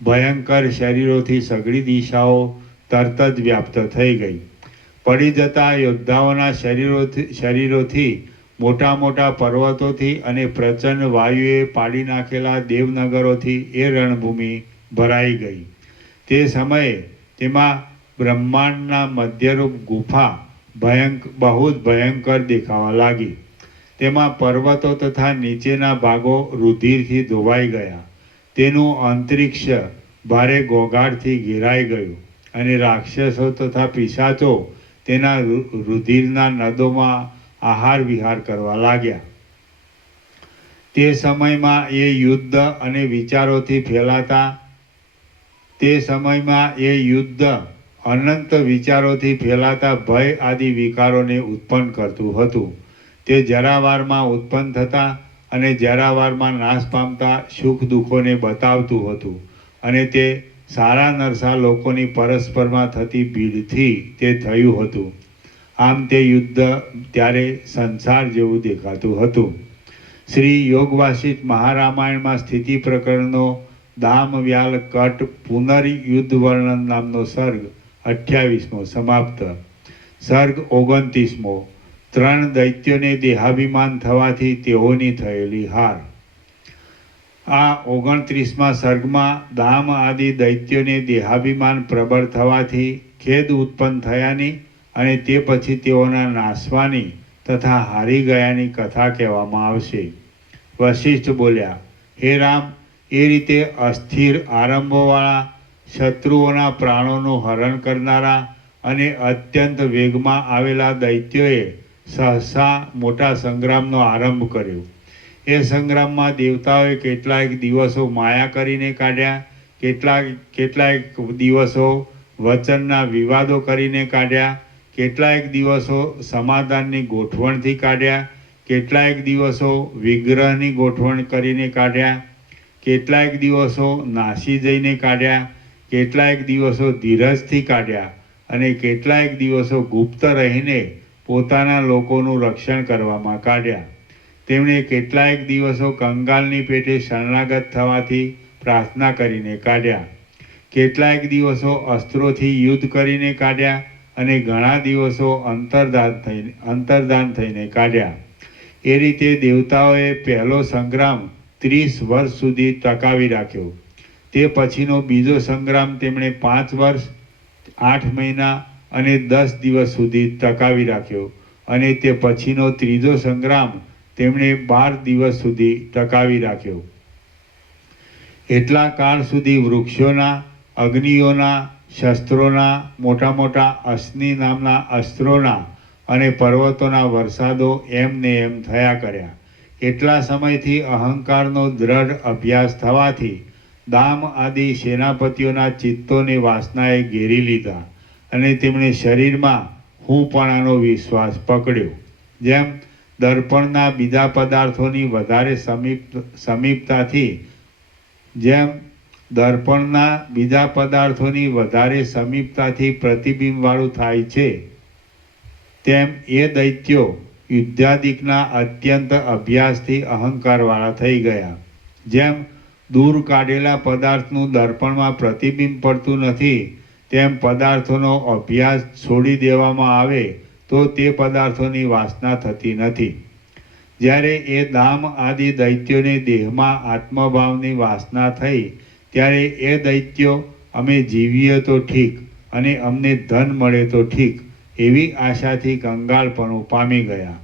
ભયંકર શરીરોથી સઘળી દિશાઓ તરત જ વ્યાપ્ત થઈ ગઈ. પડી જતા યોદ્ધાઓના શરીરોથી મોટા પર્વતોથી અને પ્રચંડ વાયુએ પાડી નાખેલા દેવનગરોથી એ રણભૂમિ ભરાઈ ગઈ. તે સમયે તેમાં બ્રહ્માંડના મધ્યરૂપ ગુફા બહુ જ ભયંકર દેખાવા લાગી. તેમાં પર્વતો તથા નીચેના ભાગો રુધિરથી ધોવાઈ ગયા. તેનું અંતરિક્ષ ભારે ઘોંઘાટથી ઘેરાઈ ગયું અને રાક્ષસો તથા પિશાચો તેના રુધિરના નદોમાં આહાર વિહાર કરવા લાગ્યા. તે સમયમાં એ યુદ્ધ અનંત વિચારોથી ફેલાતા ભય આદિ વિકારોને ઉત્પન્ન કરતું હતું. તે જરાવારમાં ઉત્પન્ન થતા અને જરાવારમાં નાશ પામતા સુખ દુઃખોને બતાવતું હતું અને તે સારા નરસા લોકોની પરસ્પરમાં થતી ભીડથી તે થયું હતું. આમ તે યુદ્ધ ત્યારે સંસાર જેવું દેખાતું હતું. શ્રી યોગ વાસિષ્ઠ મહારામાયણમાં સ્થિતિ પ્રકરણનો દામ વ્યાલ કટ પુનર્યુદ્ધ વર્ણન નામનો સર્ગ 28મો સમાપ્ત. સર્ગ 29મો. 3 દૈત્યોને દેહાભિમાન થવાથી તેઓની થયેલી હાર. આ 29મા સર્ગમાં દામ આદિ દૈત્યોને દેહાભિમાન પ્રબળ થવાથી ખેદ ઉત્પન્ન થયાની અને તે પછી તેઓના નાશવાની તથા હારી ગયાની કથા કહેવામાં આવશે. વશિષ્ઠ બોલ્યા, હે રામ, એ રીતે અસ્થિર આરંભોવાળા, શત્રુઓના પ્રાણોનું હરણ કરનારા અને અત્યંત વેગમાં આવેલા દૈત્યોએ સહસા મોટા સંગ્રામનો આરંભ કર્યો. એ સંગ્રામમાં દેવતાઓએ કેટલાક દિવસો માયા કરીને કાઢ્યા, કેટલાક દિવસો વચનના વિવાદો કરીને કાઢ્યા, કેટલાક દિવસો સમાધાનની ગોઠવણથી કાઢ્યા, કેટલાક દિવસો વિગ્રહની ગોઠવણ કરીને કાઢ્યા, કેટલાક દિવસો નાસી જઈને કાઢ્યા, કેટલાક દિવસો ધીરજથી કાઢ્યા અને કેટલાક દિવસો ગુપ્ત રહીને પોતાના લોકોનું રક્ષણ કરવામાં કાઢ્યા. તેમણે કેટલાક દિવસો કંગાલની પેટે શરણાગત થવાથી પ્રાર્થના કરીને કાઢ્યા, કેટલાક દિવસો અસ્ત્રોથી યુદ્ધ કરીને કાઢ્યા અને ઘણા દિવસો અંતર્ધાન થઈને કાઢ્યા. એ રીતે દેવતાઓએ પહેલો સંગ્રામ 30 વર્ષ સુધી ટકાવી રાખ્યો. તે પછીનો બીજો સંગ્રામ તેમણે 5 વર્ષ 8 મહિના અને 10 દિવસ સુધી ટકાવી રાખ્યો અને તે પછીનો ત્રીજો સંગ્રામ તેમણે 12 દિવસ સુધી ટકાવી રાખ્યો. એટલા કાળ સુધી વૃક્ષોના, અગ્નિઓના, શસ્ત્રોના, મોટા મોટા અશ્નિ નામના અસ્ત્રોના અને પર્વતોના વરસાદો એમને એમ થયા કર્યા. એટલા સમયથી અહંકારનો દ્રઢ અભ્યાસ થવાથી દામ આદિ સેનાપતિઓના ચિત્તોને વાસનાએ ઘેરી લીધા અને તેમણે શરીરમાં હુંપણાનો વિશ્વાસ પકડ્યો. જેમ દર્પણના બીજા પદાર્થોની વધારે સમીપતાથી પ્રતિબિંબવાળું થાય છે, તેમ એ દૈત્યો યુદ્ધાદિકના અત્યંત અભ્યાસથી અહંકારવાળા થઈ ગયા. જેમ દૂર કાઢેલા પદાર્થનું દર્પણમાં પ્રતિબિંબ પડતું નથી, તેમ પદાર્થોનો અભ્યાસ છોડી દેવામાં આવે તો તે પદાર્થોની વાસના થતી નથી. જ્યારે એ દામ આદિ દૈત્યોને દેહમાં આત્મભાવની વાસના થઈ, ત્યારે એ દૈત્યો અમે જીવીએ તો ઠીક અને અમને ધન મળે તો ઠીક એવી આશાથી કંગાળપણું પામી ગયા.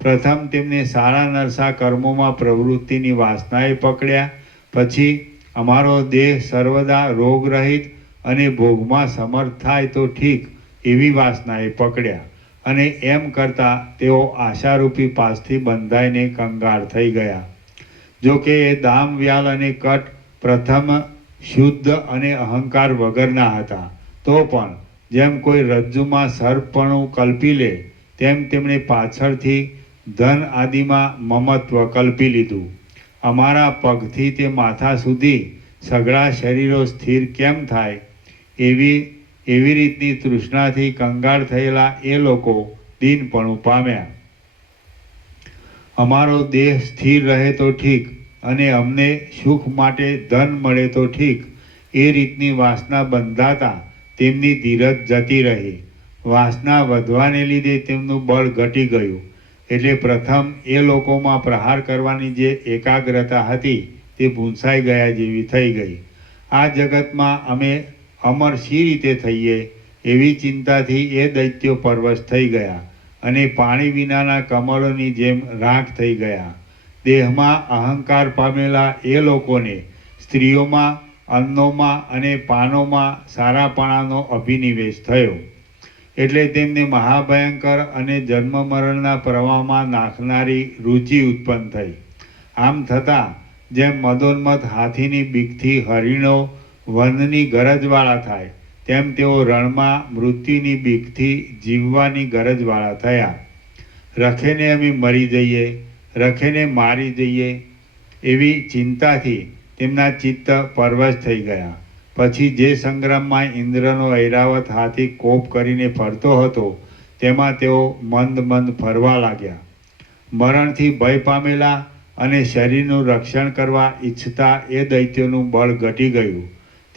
પ્રથમ તેમને સારા નરસા કર્મોમાં પ્રવૃત્તિની વાસનાએ પકડ્યા, પછી અમારો દેહ સર્વદા રોગરહિત અને ભોગમાં સમર્થ થાય તો ઠીક એવી વાસનાએ પકડ્યા અને એમ કરતાં તેઓ આશારૂપી પાસથી બંધાઈને કંગાળ થઈ ગયા. જો કે એ દામ, વ્યાલ અને કટ પ્રથમ શુદ્ધ અને અહંકાર વગરના હતા, તો પણ જેમ કોઈ રજ્જુમાં સર્પપણું કલ્પી લે તેમ તેમણે પાછળથી ધન આદિમાં મમત્વ કલ્પી લીધું. અમારા પગથી તે માથા સુધી સઘળા શરીરો સ્થિર કેમ થાય એવી રીતની તૃષ્ણાથી કંગાળ થયેલા એ લોકો દીનપણું પામ્યા. અમારો દેહ સ્થિર રહે તો ઠીક અને અમને સુખ માટે ધન મળે તો ઠીક એ રીતની વાસના બંધાતા તેમની ધીરજ જતી રહી. વાસના વધવાને લીધે તેમનું બળ ઘટી ગયું. એટલે પ્રથમ એ લોકોમાં પ્રહાર કરવાની જે એકાગ્રતા હતી તે ભૂંસાઈ ગયા જેવી થઈ ગઈ. આ જગતમાં અમે અમર શી રીતે થઈએ એવી ચિંતાથી એ દૈત્યો પરવશ થઈ ગયા અને પાણી વિનાના કમળોની જેમ રાખ થઈ ગયા. દેહમાં અહંકાર પામેલા એ લોકોને સ્ત્રીઓમાં, અન્નોમાં અને પાનોમાં સારાપણાનો અભિનિવેશ થયો. એટલે તેમને મહાભયંકર અને જન્મ મરણના પ્રવાહમાં નાખનારી રુચિ ઉત્પન્ન થઈ. આમ થતાં જેમ મદોન્મત હાથીની બીકથી હરિણો વનની ગરજવાળા થાય, તેમ તેઓ રણમાં મૃત્યુની બીકથી જીવવાની ગરજવાળા થયા. રખેને અમે મરી જઈએ, રખેને મારી જઈએ એવી ચિંતાથી તેમના ચિત્ત પરવશ થઈ ગયા. પછી જે સંગ્રામમાં ઇન્દ્રનો ઐરાવત હાથી કોપ કરીને ફરતો હતો તેમાં તેઓ મંદ ફરવા લાગ્યા. મરણથી ભય પામેલા અને શરીરનું રક્ષણ કરવા ઈચ્છતા એ દૈત્યોનું બળ ઘટી ગયું.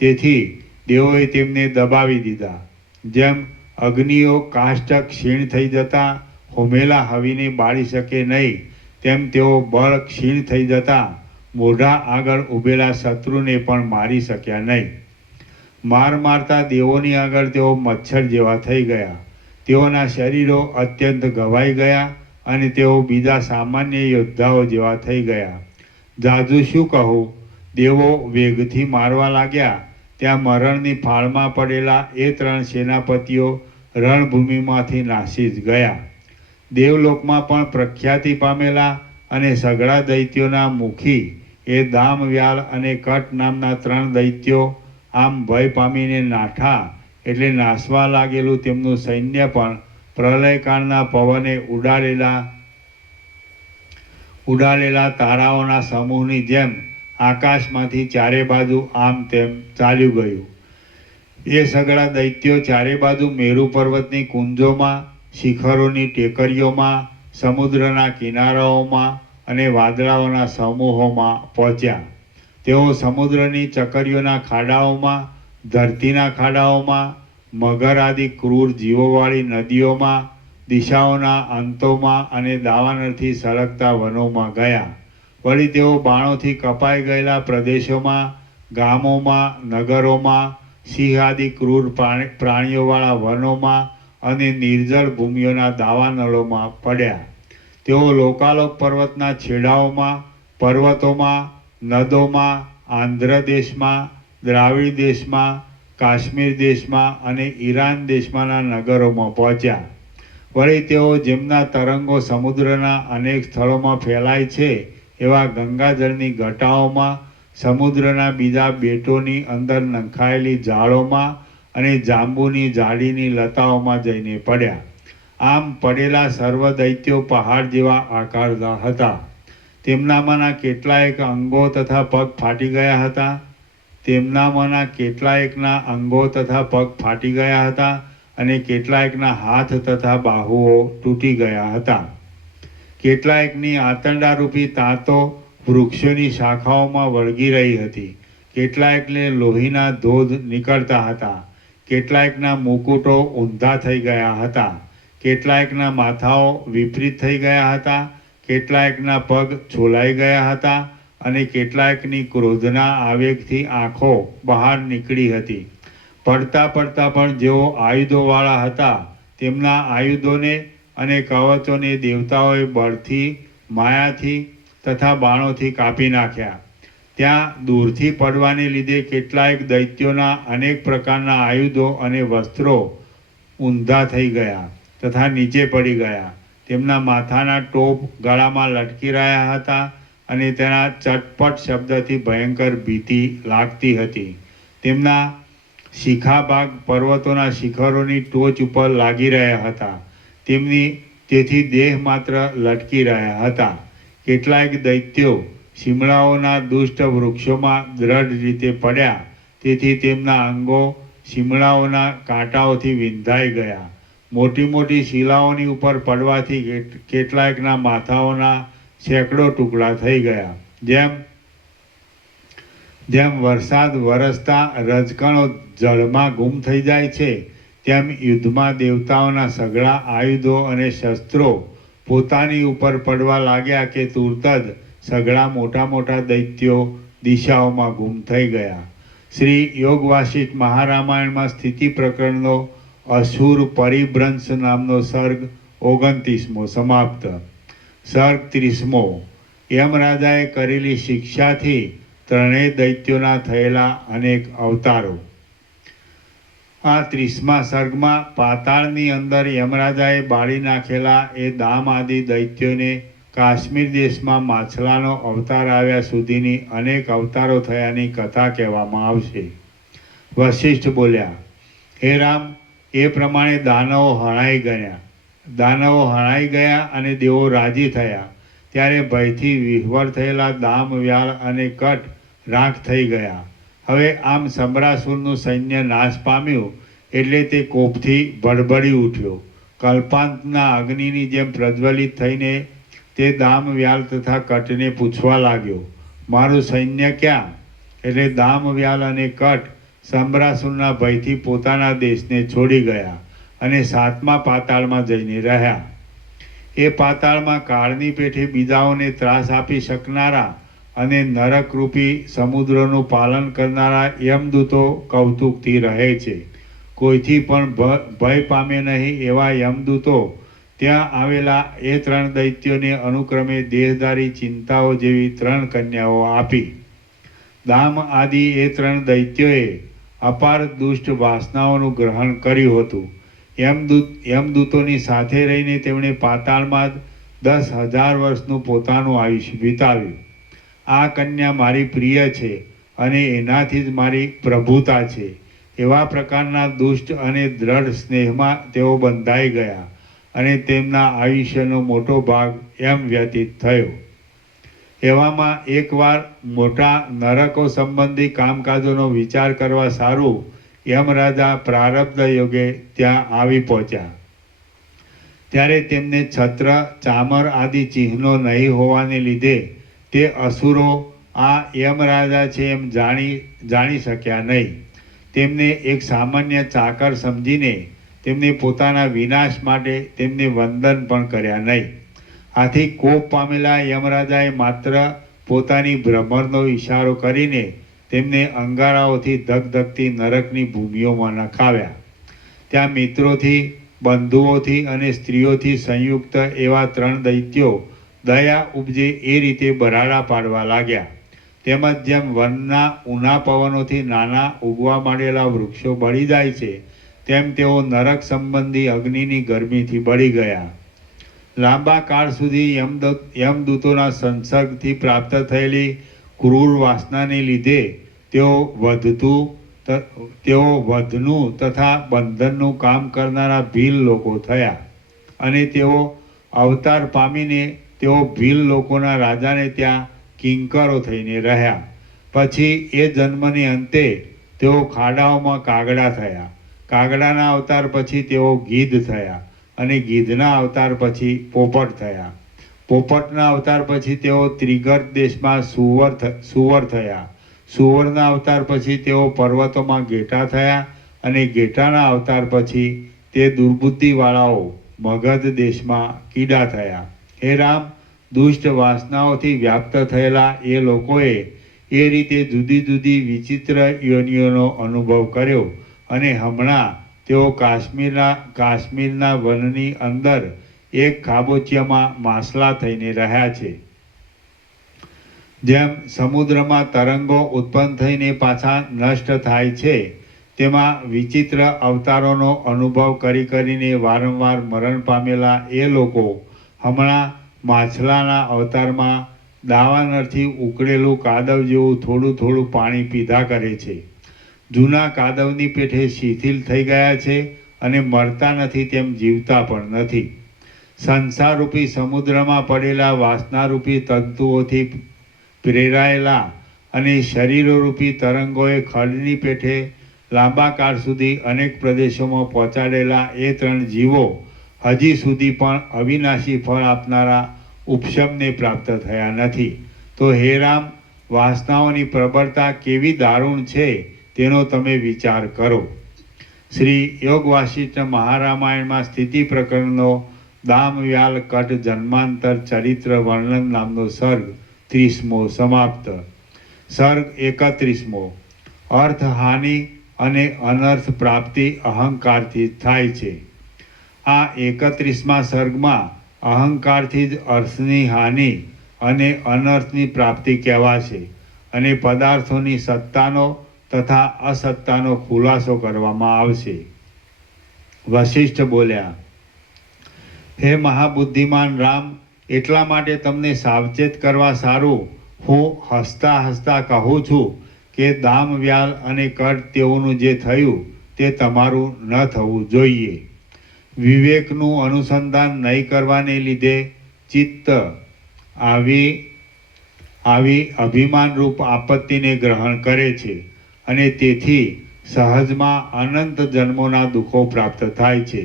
તેથી દેવોએ તેમને દબાવી દીધા. જેમ અગ્નિઓ કાષ્ઠ ક્ષીણ થઈ જતાં હોમેલા હવીને બાળી શકે નહીં, તેમ તેઓ બળ ક્ષીણ થઈ જતાં મોઢા આગળ ઊભેલા શત્રુને પણ મારી શક્યા નહીં. માર મારતા દેવોની આગળ તેઓ મચ્છર જેવા થઈ ગયા. તેઓના શરીરો અત્યંત ઘવાઈ ગયા અને તેઓ બીજા સામાન્ય યોદ્ધાઓ જેવા થઈ ગયા. જાજુ શું કહું, દેવો વેગથી મારવા લાગ્યા. ત્યાં મરણની ફાળમાં પડેલા એ 3 સેનાપતિઓ રણભૂમિમાંથી નાસી જ ગયા. દેવલોકમાં પણ પ્રખ્યાતિ પામેલા અને સઘળા દૈત્યોના મુખી એ દામ, વ્યાલ અને કટ નામના 3 દૈત્યો આમ ભય પામીને નાઠા એટલે નાસવા લાગેલું તેમનું સૈન્ય પણ પ્રલયકાળના પવને ઉડાડેલા તારાઓના સમૂહની જેમ આકાશમાંથી ચારે બાજુ આમ તેમ ચાલ્યું ગયું. એ સઘળા દૈત્યો ચારે બાજુ મેરુ પર્વતની કુંજોમાં, શિખરોની ટેકરીઓમાં, સમુદ્રના કિનારાઓમાં અને વાદળાઓના સમૂહોમાં પહોંચ્યા. તેઓ સમુદ્રની ચકરીઓના ખાડાઓમાં, ધરતીના ખાડાઓમાં, મગર આદિ ક્રૂર જીવોવાળી નદીઓમાં, દિશાઓના અંતોમાં અને દાવાનળથી સળગતા વનોમાં ગયા. વળી તેઓ બાણોથી કપાઈ ગયેલા પ્રદેશોમાં, ગામોમાં, નગરોમાં, સિંહ આદિ ક્રૂર પ્રાણીઓવાળા વનોમાં અને નિર્જળ ભૂમિઓના દાવાનળોમાં પડ્યા. તેઓ લોકાલોક પર્વતના છેડાઓમાં, પર્વતોમાં, નદોમાં, આંધ્ર દેશમાં, દ્રાવિડ દેશમાં, કાશ્મીર દેશમાં અને ઈરાન દેશમાંના નગરોમાં પહોંચ્યા. વળી તેઓ જેમના તરંગો સમુદ્રના અનેક સ્થળોમાં ફેલાય છે એવા ગંગાજળની ઘટાઓમાં, સમુદ્રના બીજા બેટોની અંદર નંખાયેલી જાળોમાં અને જાંબુની જાડીની લતાઓમાં જઈને પડ્યા. આમ પડેલા સર્વ દૈત્યો પહાડ જેવા આકારના હતા. તેમનામાંના કેટલાયક અંગો તથા પગ ફાટી ગયા હતા. તેમનામાંના કેટલાયકના અંગો તથા પગ ફાટી ગયા હતા અને કેટલાયકના હાથ તથા બાહુઓ તૂટી ગયા હતા. કેટલાયકની આંતરડારૂપી તાંતો વૃક્ષોની શાખાઓમાં વળગી રહી હતી. કેટલાયકને લોહીના ધોધ નીકળતા હતા. કેટલાયકના મુકુટો ઊંધા થઈ ગયા હતા. કેટલાયકના માથાઓ વિપરીત થઈ ગયા હતા. કેટલાયકના પગ છોલાઈ ગયા હતા અને કેટલાયકની ક્રોધના આવેગથી આંખો બહાર નીકળી હતી. પડતા પડતા પણ જેઓ આયુધોવાળા હતા તેમના આયુધોને અને કવચોને દેવતાઓએ બળથી, માયાથી તથા બાણોથી કાપી નાખ્યા. ત્યાં દૂરથી પડવાને લીધે કેટલાયક દૈત્યોના અનેક પ્રકારના આયુધો અને વસ્ત્રો ઊંધા થઈ ગયા તથા નીચે પડી ગયા. તેમના માથાના ટોપ ગળામાં લટકી રહ્યા હતા અને તેના ચટપટ શબ્દથી ભયંકર ભીતિ લાગતી હતી. તેમના શિખા ભાગ પર્વતોના શિખરોની ટોચ ઉપર લાગી રહ્યા હતા. તેથી દેહ માત્ર લટકી રહ્યા હતા. કેટલાયક દૈત્યો શિમળાઓના દુષ્ટ વૃક્ષોમાં દ્રઢ રીતે પડ્યા. તેથી તેમના અંગો શિમળાઓના કાંટાઓથી વિંધાઈ ગયા. મોટી મોટી શિલાઓની ઉપર પડવાથી કેટલાયકના માથાઓના સેંકડો ટુકડા થઈ ગયા. જેમ વરસાદ વરસતા રજકણો જળમાં ગુમ થઈ જાય છે તેમ યુદ્ધમાં દેવતાઓના સઘળા આયુધો અને શસ્ત્રો પોતાની ઉપર પડવા લાગ્યા કે તુરત જ સઘળા મોટા મોટા દૈત્યો દિશાઓમાં ગુમ થઈ ગયા. શ્રી યોગ વાસિષ્ઠ મહારામાયણમાં સ્થિતિ પ્રકરણનો અસુર પરિભ્રંશ નામનો સર્ગ 29મો સમાપ્ત. સર્ગ 30મો. યમરાજાએ કરેલી શિક્ષાથી 3 દૈત્યોના થયેલા અનેક અવતારો. આ 30મા સર્ગમાં પાતાળની અંદર યમરાજાએ બાળી નાખેલા એ દામ આદિ દૈત્યોને કાશ્મીર દેશમાં માછલાનો અવતાર આવ્યા સુધીની અનેક અવતારો થયાની કથા કહેવામાં આવશે. વશિષ્ઠ બોલ્યા, હે રામ, એ પ્રમાણે દાનવો હણાઈ ગયા અને દેવો રાજી થયા. ત્યારે ભયથી વિહ્વળ થયેલા દામ, વ્યાલ અને કટ રાખ થઈ ગયા. હવે આમ સંબરાસુરનું સૈન્ય નાશ પામ્યું એટલે તે કોપથી ભડભડી ઉઠ્યો. કલ્પાંતના અગ્નિની જેમ પ્રજ્વલિત થઈને તે દામ, વ્યાલ તથા કટને પૂછવા લાગ્યો, મારું સૈન્ય ક્યાં? એટલે દામ, વ્યાલ અને કટ સંબરાસુરના ભયથી પોતાના દેશને છોડી ગયા અને 7મા પાતાળમાં જઈને રહ્યા. એ પાતાળમાં કાળની પેઠે બીજાઓને ત્રાસ આપી શકનારા અને નરકરૂપી સમુદ્રનું પાલન કરનારા યમદૂતો કૌતુકથી રહે છે. કોઈથી પણ ભય પામે નહીં એવા યમદૂતો ત્યાં આવેલા એ 3 દૈત્યોને અનુક્રમે દેહધારી ચિંતાઓ જેવી 3 કન્યાઓ આપી. દામ આદિ એ 3 દૈત્યોએ અપાર દુષ્ટ વાસનાઓનું ગ્રહણ કર્યું હતું. યમદૂતોની સાથે રહીને તેમણે પાતાળમાં 10,000 વર્ષનું પોતાનું આયુષ્ય વિતાવ્યું. આ કન્યા મારી પ્રિય છે અને એનાથી જ મારી પ્રભુતા છે. એવા પ્રકારના દુષ્ટ અને દ્રઢ સ્નેહમાં તેઓ બંધાઈ ગયા અને તેમના આયુષ્યનો મોટો ભાગ એમ વ્યતીત થયો. એવામાં એકવાર મોટા નરકો સંબંધી કામકાજોનો વિચાર કરવા સારું યમરાજા પ્રારબ્ધ યોગે ત્યાં આવી પહોંચ્યા. ત્યારે તેમને છત્ર, ચામર આદિ ચિહ્નો નહીં હોવાને લીધે તે અસુરો આ યમરાજા છે એમ જાણી શક્યા નહીં. તેમને એક સામાન્ય ચાકર સમજીને તેમને પોતાના વિનાશ માટે તેમને વંદન પણ કર્યા નહીં. આથી કોપ પામેલા યમરાજાએ માત્ર પોતાની ભ્રમરનો ઈશારો કરીને તેમને અંગારાઓથી ધગધગતી નરકની ભૂમિઓમાં નખાવ્યા. ત્યાં મિત્રોથી, બંધુઓથી અને સ્ત્રીઓથી સંયુક્ત એવા 3 દૈત્યો દયા ઉપજે એ રીતે બરાડા પાડવા લાગ્યા. તેમજ જેમ વનના ઊના પવનોથી નાના ઉગવા માંડેલા વૃક્ષો બળી જાય છે તેમ તેઓ નરક સંબંધી અગ્નિની ગરમીથી બળી ગયા. લાંબા કાળ સુધી યમદૂતોના સંસર્ગથી પ્રાપ્ત થયેલી ક્રૂર વાસનાને લીધે તેઓ વધનું તથા બંધનનું કામ કરનારા ભીલ લોકો થયા અને તેઓ અવતાર પામીને તેઓ ભીલ લોકોના રાજાને ત્યાં કિંકરો થઈને રહ્યા. પછી એ જન્મને અંતે તેઓ ખાડાઓમાં કાગડા થયા. કાગડાના અવતાર પછી તેઓ ગીધ થયા અને ગીધના અવતાર પછી પોપટ થયા. પોપટના અવતાર પછી તેઓ ત્રિગર્ત દેશમાં સુવર થયા. સુવરના અવતાર પછી તેઓ પર્વતોમાં ઘેટા થયા અને ઘેટાના અવતાર પછી તે દુર્બુદ્ધિવાળાઓ મગધ દેશમાં કીડા થયા. હે રામ, દુષ્ટ વાસનાઓથી વ્યાપ્ત થયેલા એ લોકોએ એ રીતે જુદી જુદી વિચિત્ર યોનિઓનો અનુભવ કર્યો અને હમણાં તેઓ કાશ્મીરના વનની અંદર એક ખાબોચિયામાં માસલા થઈને રહ્યા છે. જેમ સમુદ્રમાં તરંગો ઉત્પન્ન થઈને પાછા નષ્ટ થાય છે તેમાં વિચિત્ર અવતારોનો અનુભવ કરીને વારંવાર મરણ પામેલા એ લોકો હમણાં માછલાના અવતારમાં દાવાનળથી ઉકળેલું કાદવ જેવું થોડું થોડું પાણી પીધા કરે છે. જૂના કાદવની પેઠે શિથિલ થઈ ગયા છે અને મરતા નથી તેમ જીવતા પણ નથી. સંસારરૂપી સમુદ્રમાં પડેલા વાસનારૂપી તંતુઓથી પ્રેરાયેલા અને શરીરોરૂપી તરંગોએ ખડની પેઠે લાંબા કાળ સુધી અનેક પ્રદેશોમાં પહોંચાડેલા એ 3 જીવો હજી સુધી પણ અવિનાશી ફળ આપનારા ઉપશમને પ્રાપ્ત થયા નથી. તો હે રામ, વાસનાઓની પ્રબળતા કેવી દારૂણ છે તેનો તમે વિચાર કરો. શ્રી યોગ વાસિષ્ઠ મહારામાયણમાં સ્થિતિ પ્રકરણનો દામવ્યાલ કટ જન્માંતર ચરિત્ર વર્ણન નામનો સર્ગ 30મો સમાપ્ત. સર્ગ 31મો. અર્થ હાનિ અને અનર્થ પ્રાપ્તિ અહંકારથી થાય છે. આ 31મા સર્ગમાં અહંકારથી જ અર્થની હાનિ અને અનર્થની પ્રાપ્તિ કહેવાશે અને પદાર્થોની સત્તાનો તથા અસત્તાનો ખુલાસો કરવામાં આવશે. વશિષ્ઠ બોલ્યા, હે મહાબુદ્ધિમાન રામ, એટલા માટે તમને સાવચેત કરવા સારું હું હસતા હસતા કહું છું કે દામવ્યાલ અને કટ તેઓનું જે થયું તે તમારું ન થવું જોઈએ. વિવેકનું અનુસંધાન નહીં કરવાને લીધે ચિત્ત આવી અભિમાનરૂપ આપત્તિને ગ્રહણ કરે છે અને તેથી સહજમાં અનંત જન્મોના દુઃખો પ્રાપ્ત થાય છે.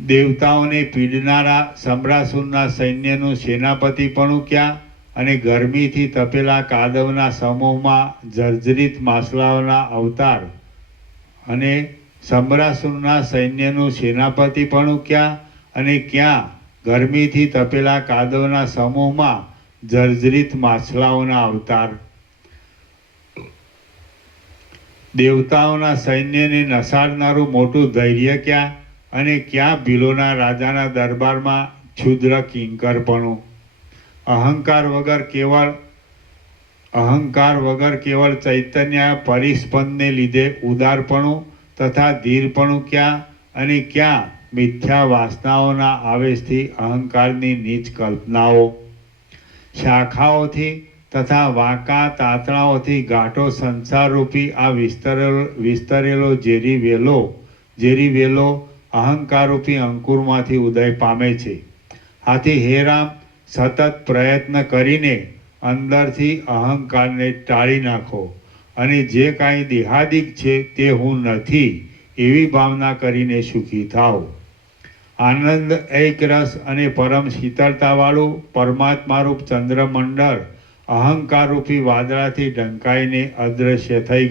દેવતાઓને પીડનારા સમ્રાસુરના સૈન્યનું સેનાપતિપણું ક્યાં અને ગરમીથી તપેલા કાદવના સમૂહમાં જર્જરિત માછલાઓના અવતાર અને સમ્રાસુરના સૈન્યનું સેનાપતિપણું ક્યાં અને ક્યાં ગરમીથી તપેલા કાદવના સમૂહમાં જર્જરિત માછલાઓના અવતાર, દેવતાઓના સૈન્યને નસાડનારું મોટું ધૈર્ય ક્યાં, અને ક્યાં ભીલોના રાજાના દરબારમાં ક્ષુદ્ર કિંકરપણું. અહંકાર વગર કેવળ ચૈતન્ય પરિસ્પંદને લીધે ઉદારપણું તથા ધીરપણું ક્યાં, અને ક્યાં મિથ્યા વાસનાઓના આવેશથી અહંકારની નીચ કલ્પનાઓ. શાખાઓથી તથા વાંકા તાતણાઓથી ગાંઠો સંસારરૂપી આ વિસ્તરેલો ઝેરી વેલો અહંકારરૂપી અંકુરમાંથી ઉદય પામે છે. આથી હે રામ, સતત પ્રયત્ન કરીને અંદરથી અહંકારને ટાળી નાખો અને જે કાંઈ દેહાદિક છે તે હું નથી એવી ભાવના કરીને સુખી થાઓ. આનંદ એક રસ અને પરમ શીતળતાવાળું પરમાત્મારૂપ ચંદ્રમંડળ અહંકારરૂપી વાદળાથી ઢંકાઈને અદૃશ્ય થઈ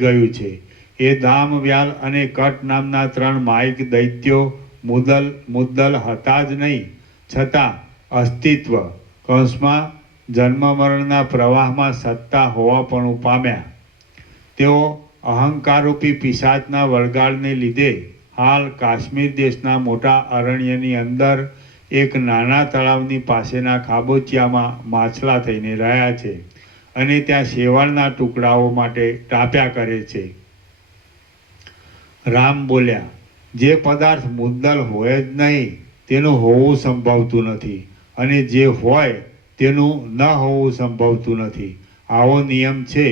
ગયું છે. એ દામ, વ્યાલ અને કટ નામના 3 માયિક દૈત્યો મુદ્દલ હતા જ નહીં, છતાં અસ્તિત્વ કૌંસમાં જન્મ મરણના પ્રવાહમાં સત્તા હોવાપણું પામ્યા. તેઓ અહંકારરૂપી પિશાચના વળગાડને લીધે હાલ કાશ્મીર દેશના મોટા અરણ્યની અંદર એક નાના તળાવની પાસેના ખાબોચિયામાં માછલા થઈને રહ્યા છે અને ત્યાં શેવાળના ટુકડાઓ માટે ટાપ્યા કરે છે. રામ બોલ્યા, જે પદાર્થ મુદ્દલ હોય જ નહીં તેનું હોવું સંભવતું નથી, અને જે હોય તેનું ન હોવું સંભવતું નથી. આવો નિયમ છે.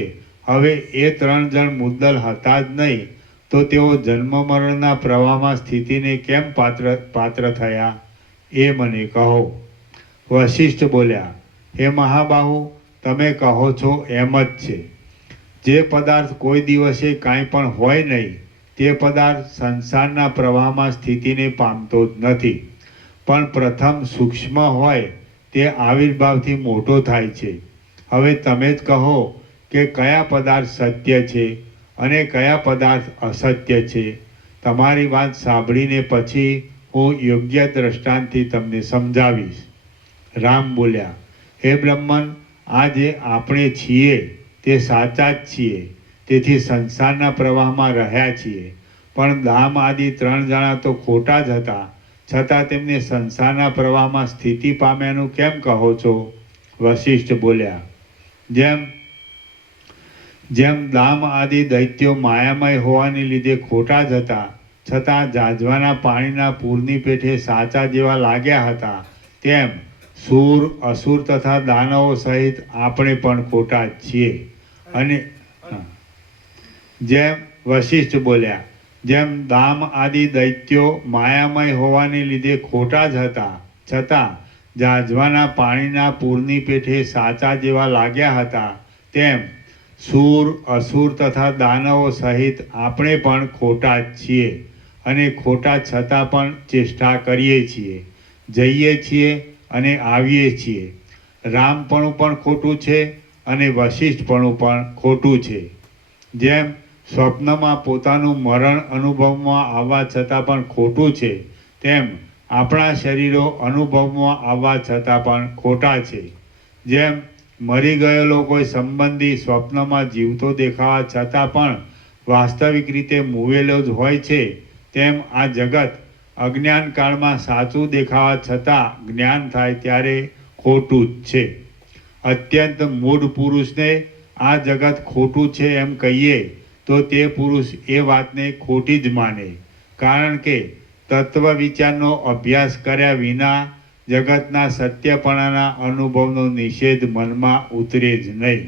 હવે એ 3 જણ મુદ્દલ હતા જ નહીં તો તેઓ જન્મ મરણના પ્રવાહમાં સ્થિતિને કેમ પાત્ર થયા એ મને કહો. વશિષ્ઠ બોલ્યા, હે મહાબાહુ, તમે કહો છો એમ જ છે. જે પદાર્થ કોઈ દિવસે કાંઈ પણ હોય નહીં તે પદાર્થ સંસારના પ્રવાહમાં સ્થિતિને પામતો જ નથી, પણ પ્રથમ સૂક્ષ્મ હોય તે આવિર્ભાવથી મોટો થાય છે. હવે તમે જ કહો કે કયા પદાર્થ સત્ય છે અને કયા પદાર્થ અસત્ય છે. તમારી વાત સાંભળીને પછી હું યોગ્ય દ્રષ્ટાંતથી તમને સમજાવીશ. રામ બોલ્યા, હે બ્રહ્મન, આ જે આપણે છીએ તે સાચા જ છીએ, તેથી સંસારના પ્રવાહમાં રહ્યા છીએ. પણ દામ આદિ 3 જણા તો ખોટા જ હતા, છતાં તેમને સંસારના પ્રવાહમાં સ્થિતિ પામ્યાનું કેમ કહો છો? વશિષ્ઠ બોલ્યા, જેમ દામ આદિ દૈત્યો માયામય હોવાને લીધે ખોટા જ હતા, છતાં જાજવાના પાણીના પૂરની પેઠે સાચા જેવા લાગ્યા હતા, તેમ સૂર, અસુર તથા દાનવો સહિત આપણે પણ ખોટા જ છીએ. અને જેમ વશિષ્ઠ બોલ્યા, જેમ દામ આદિ દૈત્યો માયામય હોવાને લીધે ખોટા જ હતા, છતાં જાજવાના પાણીના પૂરની પેઠે સાચા જેવા લાગ્યા હતા, તેમ સૂર, અસુર તથા દાનવો સહિત આપણે પણ ખોટા જ છીએ, અને ખોટા છતાં પણ ચેષ્ટા કરીએ છીએ, જઈએ છીએ અને આવીએ છીએ. રામપણું પણ ખોટું છે અને વશિષ્ઠપણું પણ ખોટું છે. જેમ સ્વપ્નમાં પોતાનું મરણ અનુભવમાં આવવા છતાં પણ ખોટું છે, તેમ આપણા શરીરો અનુભવમાં આવવા છતાં પણ ખોટા છે. જેમ મરી ગયેલો કોઈ સંબંધી સ્વપ્નમાં જીવતો દેખાવા છતાં પણ વાસ્તવિક રીતે મૂવેલો જ હોય છે, તેમ આ જગત અજ્ઞાન કાળમાં સાચું દેખાવા છતાં જ્ઞાન થાય ત્યારે ખોટું જ છે. અત્યંત મૂઢ પુરુષને આ જગત ખોટું છે એમ કહીએ તો તે પુરુષ એ વાતને ખોટી જ માને, કારણ કે તત્વ વિચારનો અભ્યાસ કર્યા વિના જગતના સત્યપણાના અનુભવનો નિષેધ મનમાં ઉતરે જ નહીં.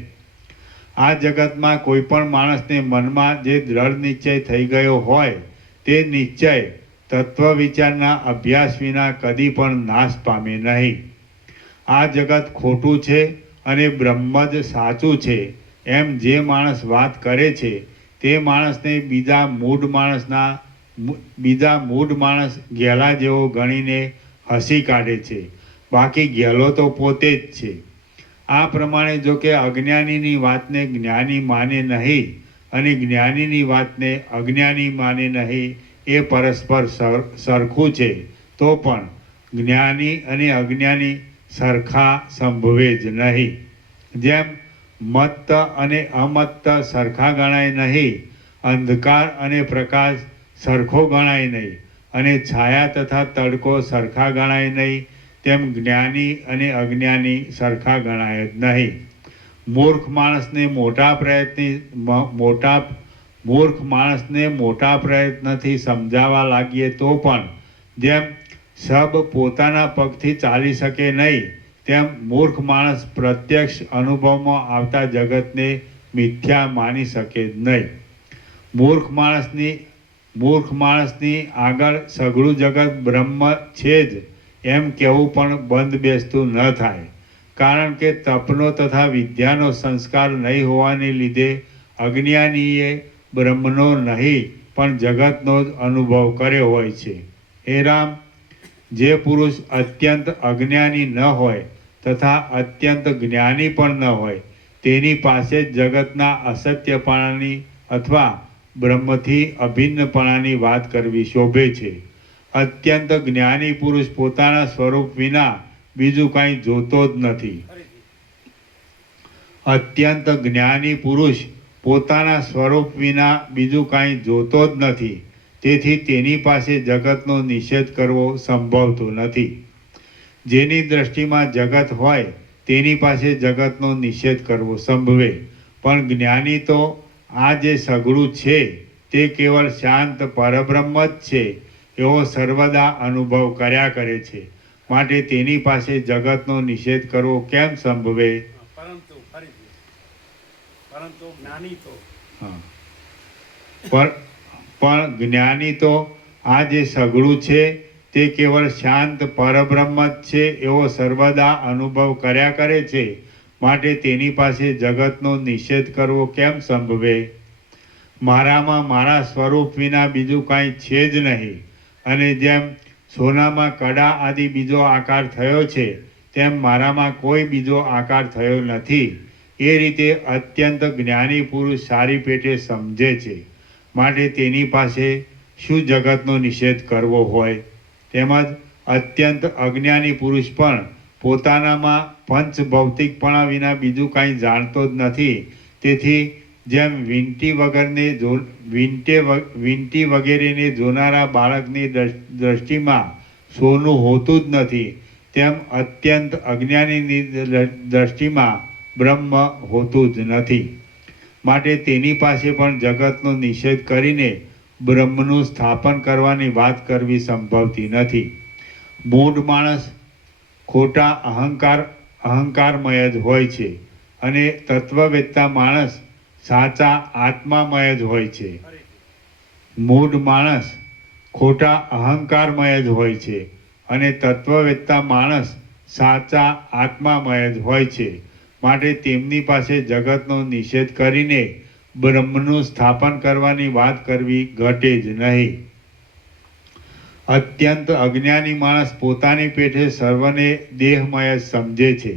આ જગતમાં કોઈ પણ માણસને મનમાં જે દ્રઢ નિશ્ચય થઈ ગયો હોય તે નિશ્ચય તત્વ વિચારના અભ્યાસ વિના કદી પણ નાશ પામે નહીં. આ જગત ખોટું છે અને બ્રહ્મ જ સાચું છે એમ જે માણસ વાત કરે છે તે માણસને બીજા મૂઢ માણસ ગેલા જેવો ગણીને હસી કાઢે છે, બાકી ગેલો તો પોતે જ છે. આ પ્રમાણે જો કે અજ્ઞાનીની વાતને જ્ઞાની માને નહીં અને જ્ઞાનીની વાતને અજ્ઞાની માને નહીં એ પરસ્પર સરખું છે, તો પણ જ્ઞાની અને અજ્ઞાની સરખા સંભવે જ નહીં. જેમ મત્ત અને અમત્ત સરખા ગણાય નહીં, અંધકાર અને પ્રકાશ સરખો ગણાય નહીં, અને છાયા તથા તડકો સરખા ગણાય નહીં, તેમ જ્ઞાની અને અજ્ઞાની સરખા ગણાય જ નહીં. મૂર્ખ માણસને મોટા પ્રયત્નથી સમજાવવા લાગીએ તો પણ જેમ સબ પોતાના પગથી ચાલી શકે નહીં, તેમ મૂર્ખ માણસ પ્રત્યક્ષ અનુભવમાં આવતા જગતને મિથ્યા માની શકે જ નહીં. મૂર્ખ માણસની આગળ સઘળું જગત બ્રહ્મ છે જ એમ કહેવું પણ બંધ બેસતું ન થાય. કારણ કે તપનો તથા વિદ્યાનો સંસ્કાર નહીં હોવાને લીધે અજ્ઞાનીએ બ્રહ્મનો નહીં પણ જગતનો જ અનુભવ કર્યો હોય છે. હે રામ, જે પુરુષ અત્યંત અજ્ઞાની ન હોય તથા અત્યંત જ્ઞાની પણ ન હોય, તેની પાસે જ જગતના અસત્યપણાની અથવા બ્રહ્મથી અભિન્નપણાની વાત કરવી શોભે છે. અત્યંત જ્ઞાની પુરુષ પોતાના સ્વરૂપ વિના બીજું કાંઈ જોતો જ નથી. અત્યંત જ્ઞાની પુરુષ પોતાના સ્વરૂપ વિના બીજું કાંઈ જોતો જ નથી. તેથી તેની પાસે જગતનો નિષેધ કરવો સંભવતો નથી. જેની દ્રષ્ટિમાં જગત હોય તેની પાસે જગતનો નિષેધ કરવો સંભવે. પણ જ્ઞાની તો આ જે સઘળું છે તે કેવળ શાંત પરબ્રહ્મ જ છે એવો સર્વદા અનુભવ કર્યા કરે છે. માટે તેની પાસે જગતનો નિષેધ કરવો કેમ સંભવે? પરંતુ જ્ઞાની તો પણ જ્ઞાની તો આ જે સઘળું છે તે કેવળ શાંત પરબ્રહ્મ જ છે એવો સર્વદા અનુભવ કર્યા કરે છે. માટે તેની પાસે જગતનો નિષેધ કરવો કેમ સંભવે? મારામાં મારા સ્વરૂપ વિના બીજું કાંઈ છે જ નહીં, અને જેમ સોનામાં કડા આદિ બીજો આકાર થયો છે તેમ મારામાં કોઈ બીજો આકાર થયો નથી. એ રીતે અત્યંત જ્ઞાની પુરુષ સારી પેટે સમજે છે. માટે તેની પાસે શું જગતનો નિષેધ કરવો હોય? તેમજ અત્યંત અજ્ઞાની પુરુષ પણ પોતાનામાં પંચ ભૌતિકપણા વિના બીજું કાંઈ જાણતો જ નથી. તેથી જેમ વીંટી વગેરેને જોનારા બાળકની દ્રષ્ટિમાં સોનું હોતું જ નથી, તેમ અત્યંત અજ્ઞાનીની દ્રષ્ટિમાં બ્રહ્મ હોતું જ નથી. માટે તેની પાસે પણ જગતનો નિષેધ કરીને બ્રહ્મનું સ્થાપન કરવાની વાત કરવી સંભવતી નથી. મૂઢ માણસ ખોટા અહંકારમય જ હોય છે, અને તત્વવેત્તા માણસ સાચા આત્મામય જ હોય છે. મૂઢ માણસ ખોટા અહંકારમય જ હોય છે, અને તત્વવેત્તા માણસ સાચા આત્મામય જ હોય છે. માટે તેમની પાસે જગતનો નિષેધ કરીને બ્રહ્મનું સ્થાપન કરવાની વાત કરવી ઘટે જ નહીં. અત્યંત અજ્ઞાની માણસ પોતાની પેઠે સર્વને દેહમય જ સમજે છે.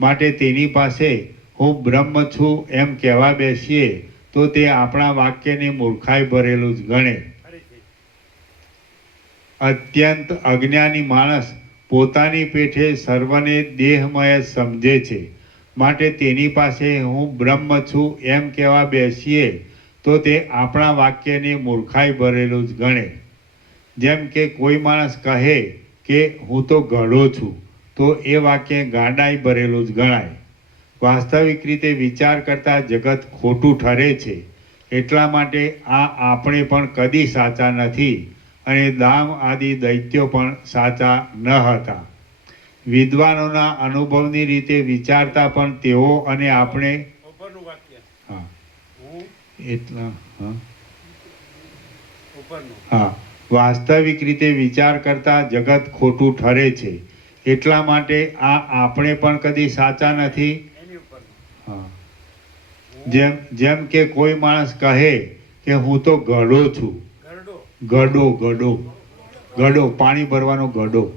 માટે તેની પાસે હું બ્રહ્મ છું એમ કહેવા બેસીએ તો તે આપણા વાક્યની મૂર્ખાઈ ભરેલું જ ગણે. અત્યંત અજ્ઞાની માણસ પોતાની પેઠે સર્વને દેહમય જ સમજે છે. માટે તેની પાસે હું બ્રહ્મ છું એમ કહેવા બેસીએ તો તે આપણા વાક્યની મૂર્ખાઈ ભરેલું જ ગણે. જેમ કે કોઈ માણસ કહે કે હું તો ઘડો છું, તો એ વાક્ય ગાંડાઈ ભરેલું જ ગણાય. વાસ્તવિક રીતે વિચાર કરતાં જગત ખોટું ઠરે છે. એટલા માટે આપણે પણ કદી સાચા નથી, અને દામ આદિ દૈત્યો પણ સાચા ન હતા. વિદ્વાનોના અનુભવની રીતે વિચારતા પણ તેઓ અને આપણે વાસ્તવિક રીતે વિચાર કરતા જગત ખોટું ઠરે છે. એટલા માટે આપણે પણ કદી સાચા નથી. જેમ કે કોઈ માણસ કહે કે હું તો ઘડો છું. ગડો પાણી ભરવાનો ગડો.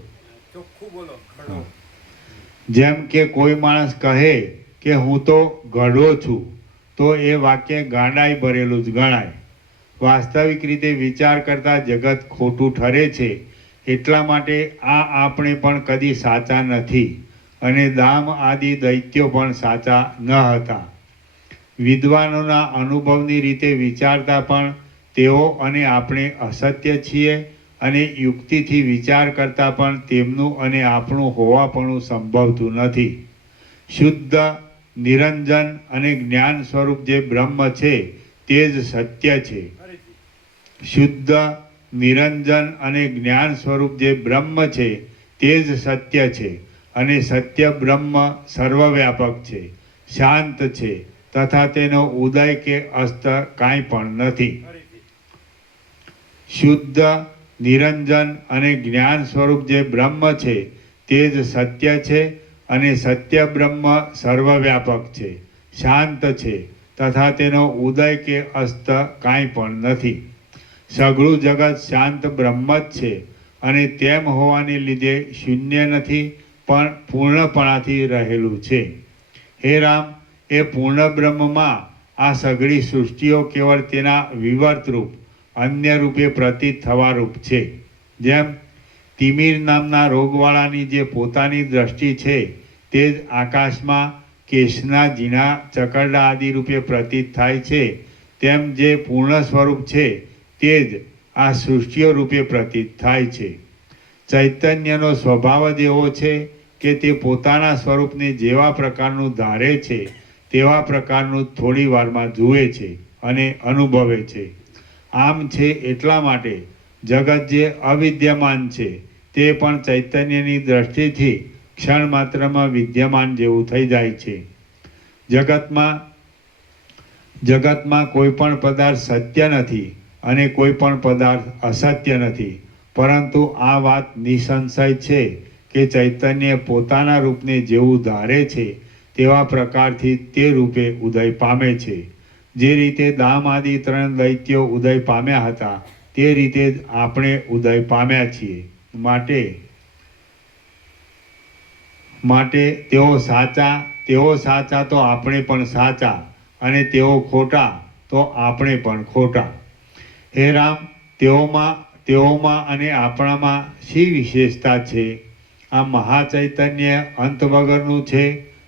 જેમ કે કોઈ માણસ કહે કે હું તો ઘડો છું, તો એ વાક્ય ગાંડાઈ ભરેલું જ ગણાય. વાસ્તવિક રીતે વિચાર કરતા જગત ખોટું ઠરે છે. એટલા માટે આપણે પણ કદી સાચા નથી, અને દામ આદિ દૈત્યો પણ સાચા ન હતા. વિદ્વાનોના અનુભવની રીતે વિચારતા પણ તેઓ અને આપણે અસત્ય છીએ, અને યુક્તિથી વિચાર કરતાં પણ તેમનું અને આપણું હોવાપણું સંભવતું નથી. શુદ્ધ, નિરંજન અને જ્ઞાન સ્વરૂપ જે બ્રહ્મ છે તે જ સત્ય છે. શુદ્ધ, નિરંજન અને જ્ઞાન સ્વરૂપ જે બ્રહ્મ છે તે જ સત્ય છે, અને સત્ય બ્રહ્મ સર્વવ્યાપક છે, શાંત છે, તથા તેનો ઉદય કે અસ્ત કાંઈ પણ નથી. શુદ્ધ, નિરંજન અને જ્ઞાન સ્વરૂપ જે બ્રહ્મ છે તે જ સત્ય છે, અને સત્ય બ્રહ્મ સર્વવ્યાપક છે, શાંત છે, તથા તેનો ઉદય કે અસ્ત કાંઈ પણ નથી. સઘળું જગત શાંત બ્રહ્મ જ છે, અને તેમ હોવાને લીધે શૂન્ય નથી, પણ પૂર્ણપણાથી રહેલું છે. હે રામ, એ પૂર્ણ બ્રહ્મમાં આ સઘળી સૃષ્ટિઓ કેવળ તેના વિવર્તરૂપ અન્ય રૂપે પ્રતીત થવારૂપ છે. જેમ તિમિર નામના રોગવાળાની જે પોતાની દ્રષ્ટિ છે તે જ આકાશમાં કેશના ઝીણા ચકરડા આદિ રૂપે પ્રતીત થાય છે, તેમ જે પૂર્ણ સ્વરૂપ છે તે જ આ સૃષ્ટિઓ રૂપે પ્રતીત થાય છે. ચૈતન્યનો સ્વભાવ જ એવો છે કે તે પોતાના સ્વરૂપને જેવા પ્રકારનું ધારે છે તેવા પ્રકારનું થોડી વારમાં જુએ છે અને અનુભવે છે. આમ છે એટલા માટે જગત જે અવિદ્યમાન છે તે પણ ચૈતન્યની દ્રષ્ટિથી ક્ષણ માત્રમાં વિદ્યમાન જેવું થઈ જાય છે. જગતમાં કોઈ પણ પદાર્થ સત્ય નથી અને કોઈ પણ પદાર્થ અસત્ય નથી, પરંતુ આ વાત નિસંશય છે કે ચૈતન્ય પોતાના રૂપને જેવું ધારે છે તેવા પ્રકારથી તે રૂપે ઉદય પામે છે. જે રીતે દામ આદિ 3 દૈત્યો ઉદય પામ્યા હતા તે રીતે જ આપણે ઉદય પામ્યા છીએ. માટે તેઓ સાચા તો આપણે પણ સાચા, અને તેઓ ખોટા તો આપણે પણ ખોટા. હે રામ, તેઓમાં અને આપણામાં શી વિશેષતા છે? આ મહાચૈતન્ય અંત વગરનું છે,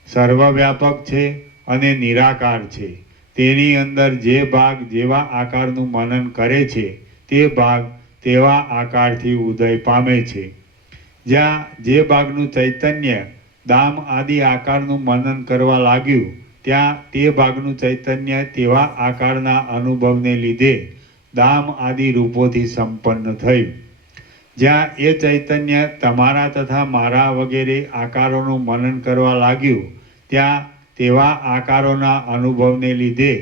સર્વવ્યાપક છે અને નિરાકાર છે. તેની અંદર જે ભાગ જેવા આકારનું મનન કરે છે તે ભાગ તેવા આકારથી ઉદય પામે છે. જ્યાં જે ભાગનું ચૈતન્ય દામ આદિ આકારનું મનન કરવા લાગ્યું ત્યાં તે ભાગનું ચૈતન્ય તેવા આકારના અનુભવને લીધે દામ આદિ રૂપોથી સંપન્ન થયું. જ્યાં એ ચૈતન્ય તમારા તથા મારા વગેરે આકારોનું મનન કરવા લાગ્યું ત્યાં તેવા આકારોના અનુભવને લીધે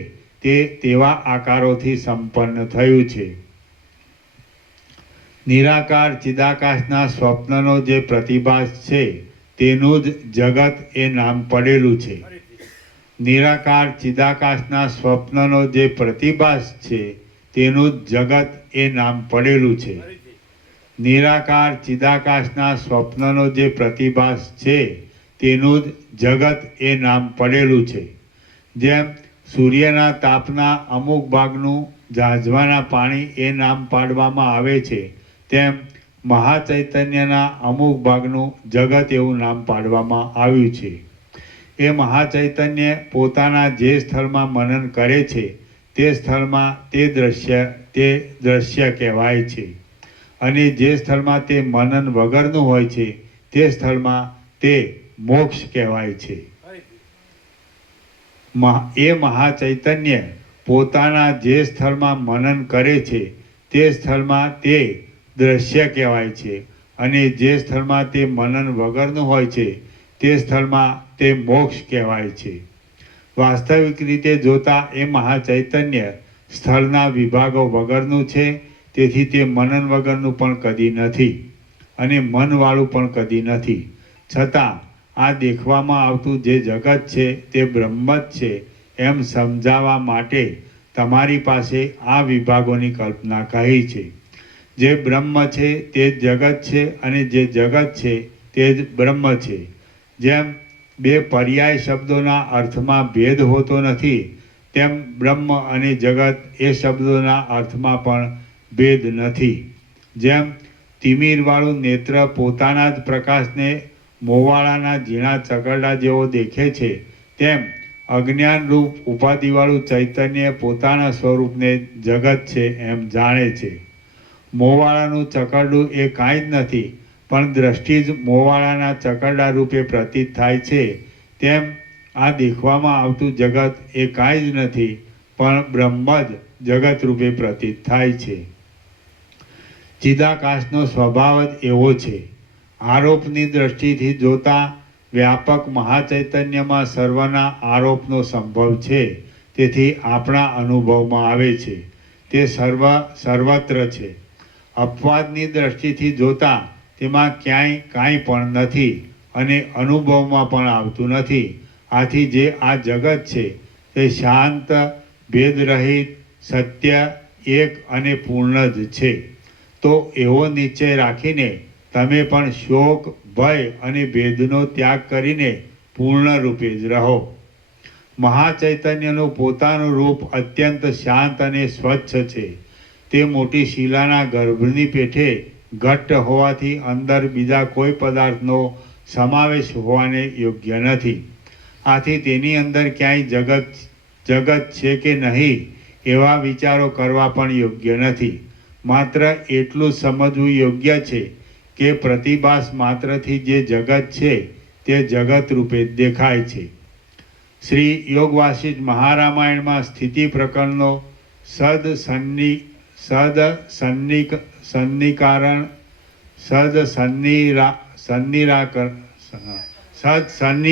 તે તેવા આકારોથી સંપન્ન થયું છે. નિરાકાર ચિદાકાશના સ્વપ્નનો જે પ્રતિભાસ છે તેનું જ જગત એ નામ પડેલું છે. નિરાકાર ચિદાકાશના સ્વપ્નનો જે પ્રતિભાસ છે તેનું જ જગત એ નામ પડેલું છે. નિરાકાર ચિદાકાશના સ્વપ્નનો જે પ્રતિભાસ છે તેનું જ જગત એ નામ પડેલું છે. જેમ સૂર્યના તાપના અમુક ભાગનું ઝાંઝવાના પાણી એ નામ પાડવામાં આવે છે, તેમ મહાચૈતન્યના અમુક ભાગનું જગત એવું નામ પાડવામાં આવ્યું છે. એ મહાચૈતન્ય પોતાના જે સ્થળમાં મનન કરે છે તે સ્થળમાં તે દ્રશ્ય કહેવાય છે, અને જે સ્થળમાં તે મનન વગરનું હોય છે તે સ્થળમાં તે મોક્ષ કહેવાય છે. એ મહાચૈતન્ય પોતાના જે સ્થળમાં મનન કરે છે તે સ્થળમાં તે દ્રશ્ય કહેવાય છે, અને જે સ્થળમાં તે મનન વગરનું હોય છે તે સ્થળમાં તે મોક્ષ કહેવાય છે. વાસ્તવિક રીતે જોતા એ મહાચૈતન્ય સ્થળના વિભાગો વગરનું છે, તેથી તે મનન વગરનું પણ કદી નથી અને મનવાળું પણ કદી નથી. છતાં આ દેખવામાં આવતું જે જગત છે તે બ્રહ્મ જ છે એમ સમજાવવા માટે તમારી પાસે આ વિભાગોની કલ્પના કહી છે. જે બ્રહ્મ છે તે જ જગત છે, અને જે જગત છે તે જ બ્રહ્મ છે. જેમ બે પર્યાય શબ્દોના અર્થમાં ભેદ હોતો નથી, તેમ બ્રહ્મ અને જગત એ શબ્દોના અર્થમાં પણ ભેદ નથી. જેમ તિમિરવાળું નેત્ર પોતાના જ પ્રકાશને મોવાળાના ઝીણા ચકરડા જેવો દેખે છે, તેમ અજ્ઞાનરૂપ ઉપાધિવાળું ચૈતન્ય પોતાના સ્વરૂપને જગત છે એમ જાણે છે. મોવાળાનું ચકરડું એ કાંઈ જ નથી, પણ દ્રષ્ટિ જ મોવાળાના ચકરડા રૂપે પ્રતીત થાય છે. તેમ આ દેખવામાં આવતું જગત એ કાંઈ જ નથી, પણ બ્રહ્મ જ જગત રૂપે પ્રતીત થાય છે. ચિદાકાશનો સ્વભાવ જ એવો છે. આરોપની દ્રષ્ટિથી જોતા વ્યાપક મહાચૈતન્યમાં સર્વના આરોપનો સંભવ છે, તેથી આપણા અનુભવમાં આવે છે. તે સર્વત્ર છે. અપવાદની દ્રષ્ટિથી જોતા તેમાં ક્યાંય કાંઈ પણ નથી અને અનુભવમાં પણ આવતું નથી. આથી જે આ જગત છે તે શાંત, ભેદરહિત, સત્ય, એક અને પૂર્ણ જ છે. તો એવો નિશ્ચય રાખીને તમે પણ શોક, ભય અને ભેદનો ત્યાગ કરીને પૂર્ણ રૂપે જ રહો. મહાચૈતન્યનું પોતાનું રૂપ અત્યંત શાંત અને સ્વચ્છ છે. તે મોટી શિલાના ગર્ભની પેઠે ઘટ્ટ હોવાથી અંદર બીજા કોઈ પદાર્થનો સમાવેશ હોવાને યોગ્ય નથી. આથી તેની અંદર ક્યાંય જગત છે કે નહીં એવા વિચારો કરવા પણ યોગ્ય નથી. માત્ર એટલું સમજવું યોગ્ય છે કે પ્રતિભાસ માત્રથી જે જગત છે તે જગત રૂપે જ દેખાય છે. શ્રી યોગ વાસિષ્ઠ મહારામાયણમાં સ્થિતિ પ્રકરણનો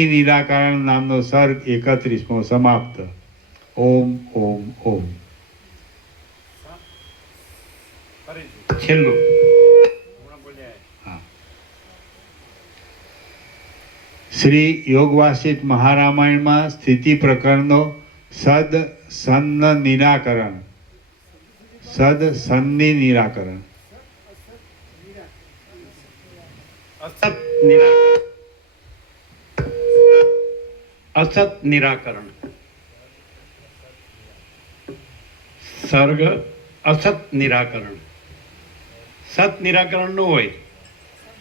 નિરાકરણ નામનો સર્ગ 31મો સમાપ્ત. ઓમ ઓમ ઓમ. ફરીથી છેલ્લું. હમણાં બોલ્યા. હા. શ્રી યોગ વાસિષ્ઠ મહારામાયણમાં સ્થિતિ પ્રકરણનો સન્ની નિરાકરણ. અસત નિરાકરણ. સર્ગ અસત નિરાકરણ. સત નિરાકરણ ન હોય,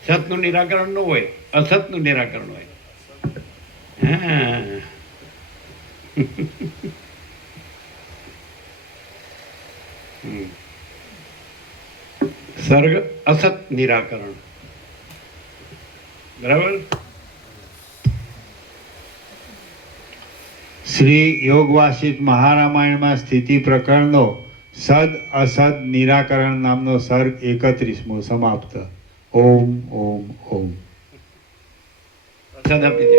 સતનું નિરાકરણ ન હોય, અસતનું નિરાકરણ હોય. હા. સર્ગ અસત નિરાકરણ. બરાબર. શ્રી યોગ વાસિષ્ઠ મહારામાયણમાં સ્થિતિ પ્રકરણનો સદ અસદ નિરાકરણ નામનો સર્ગ 31મો સમાપ્ત. ઓમ ઓમ ઓમ. પ્રસાદ આપી દે.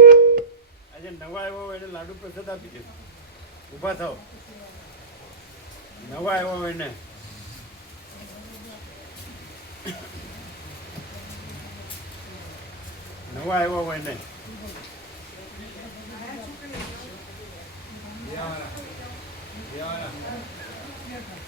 આજે નવા આવ્યો હોય એને લાડુ પ્રસાદ આપી દે. ઊભા થાવ. નવા આવ્યો હોય ને નવા આવ્યો હોય ને Yeah.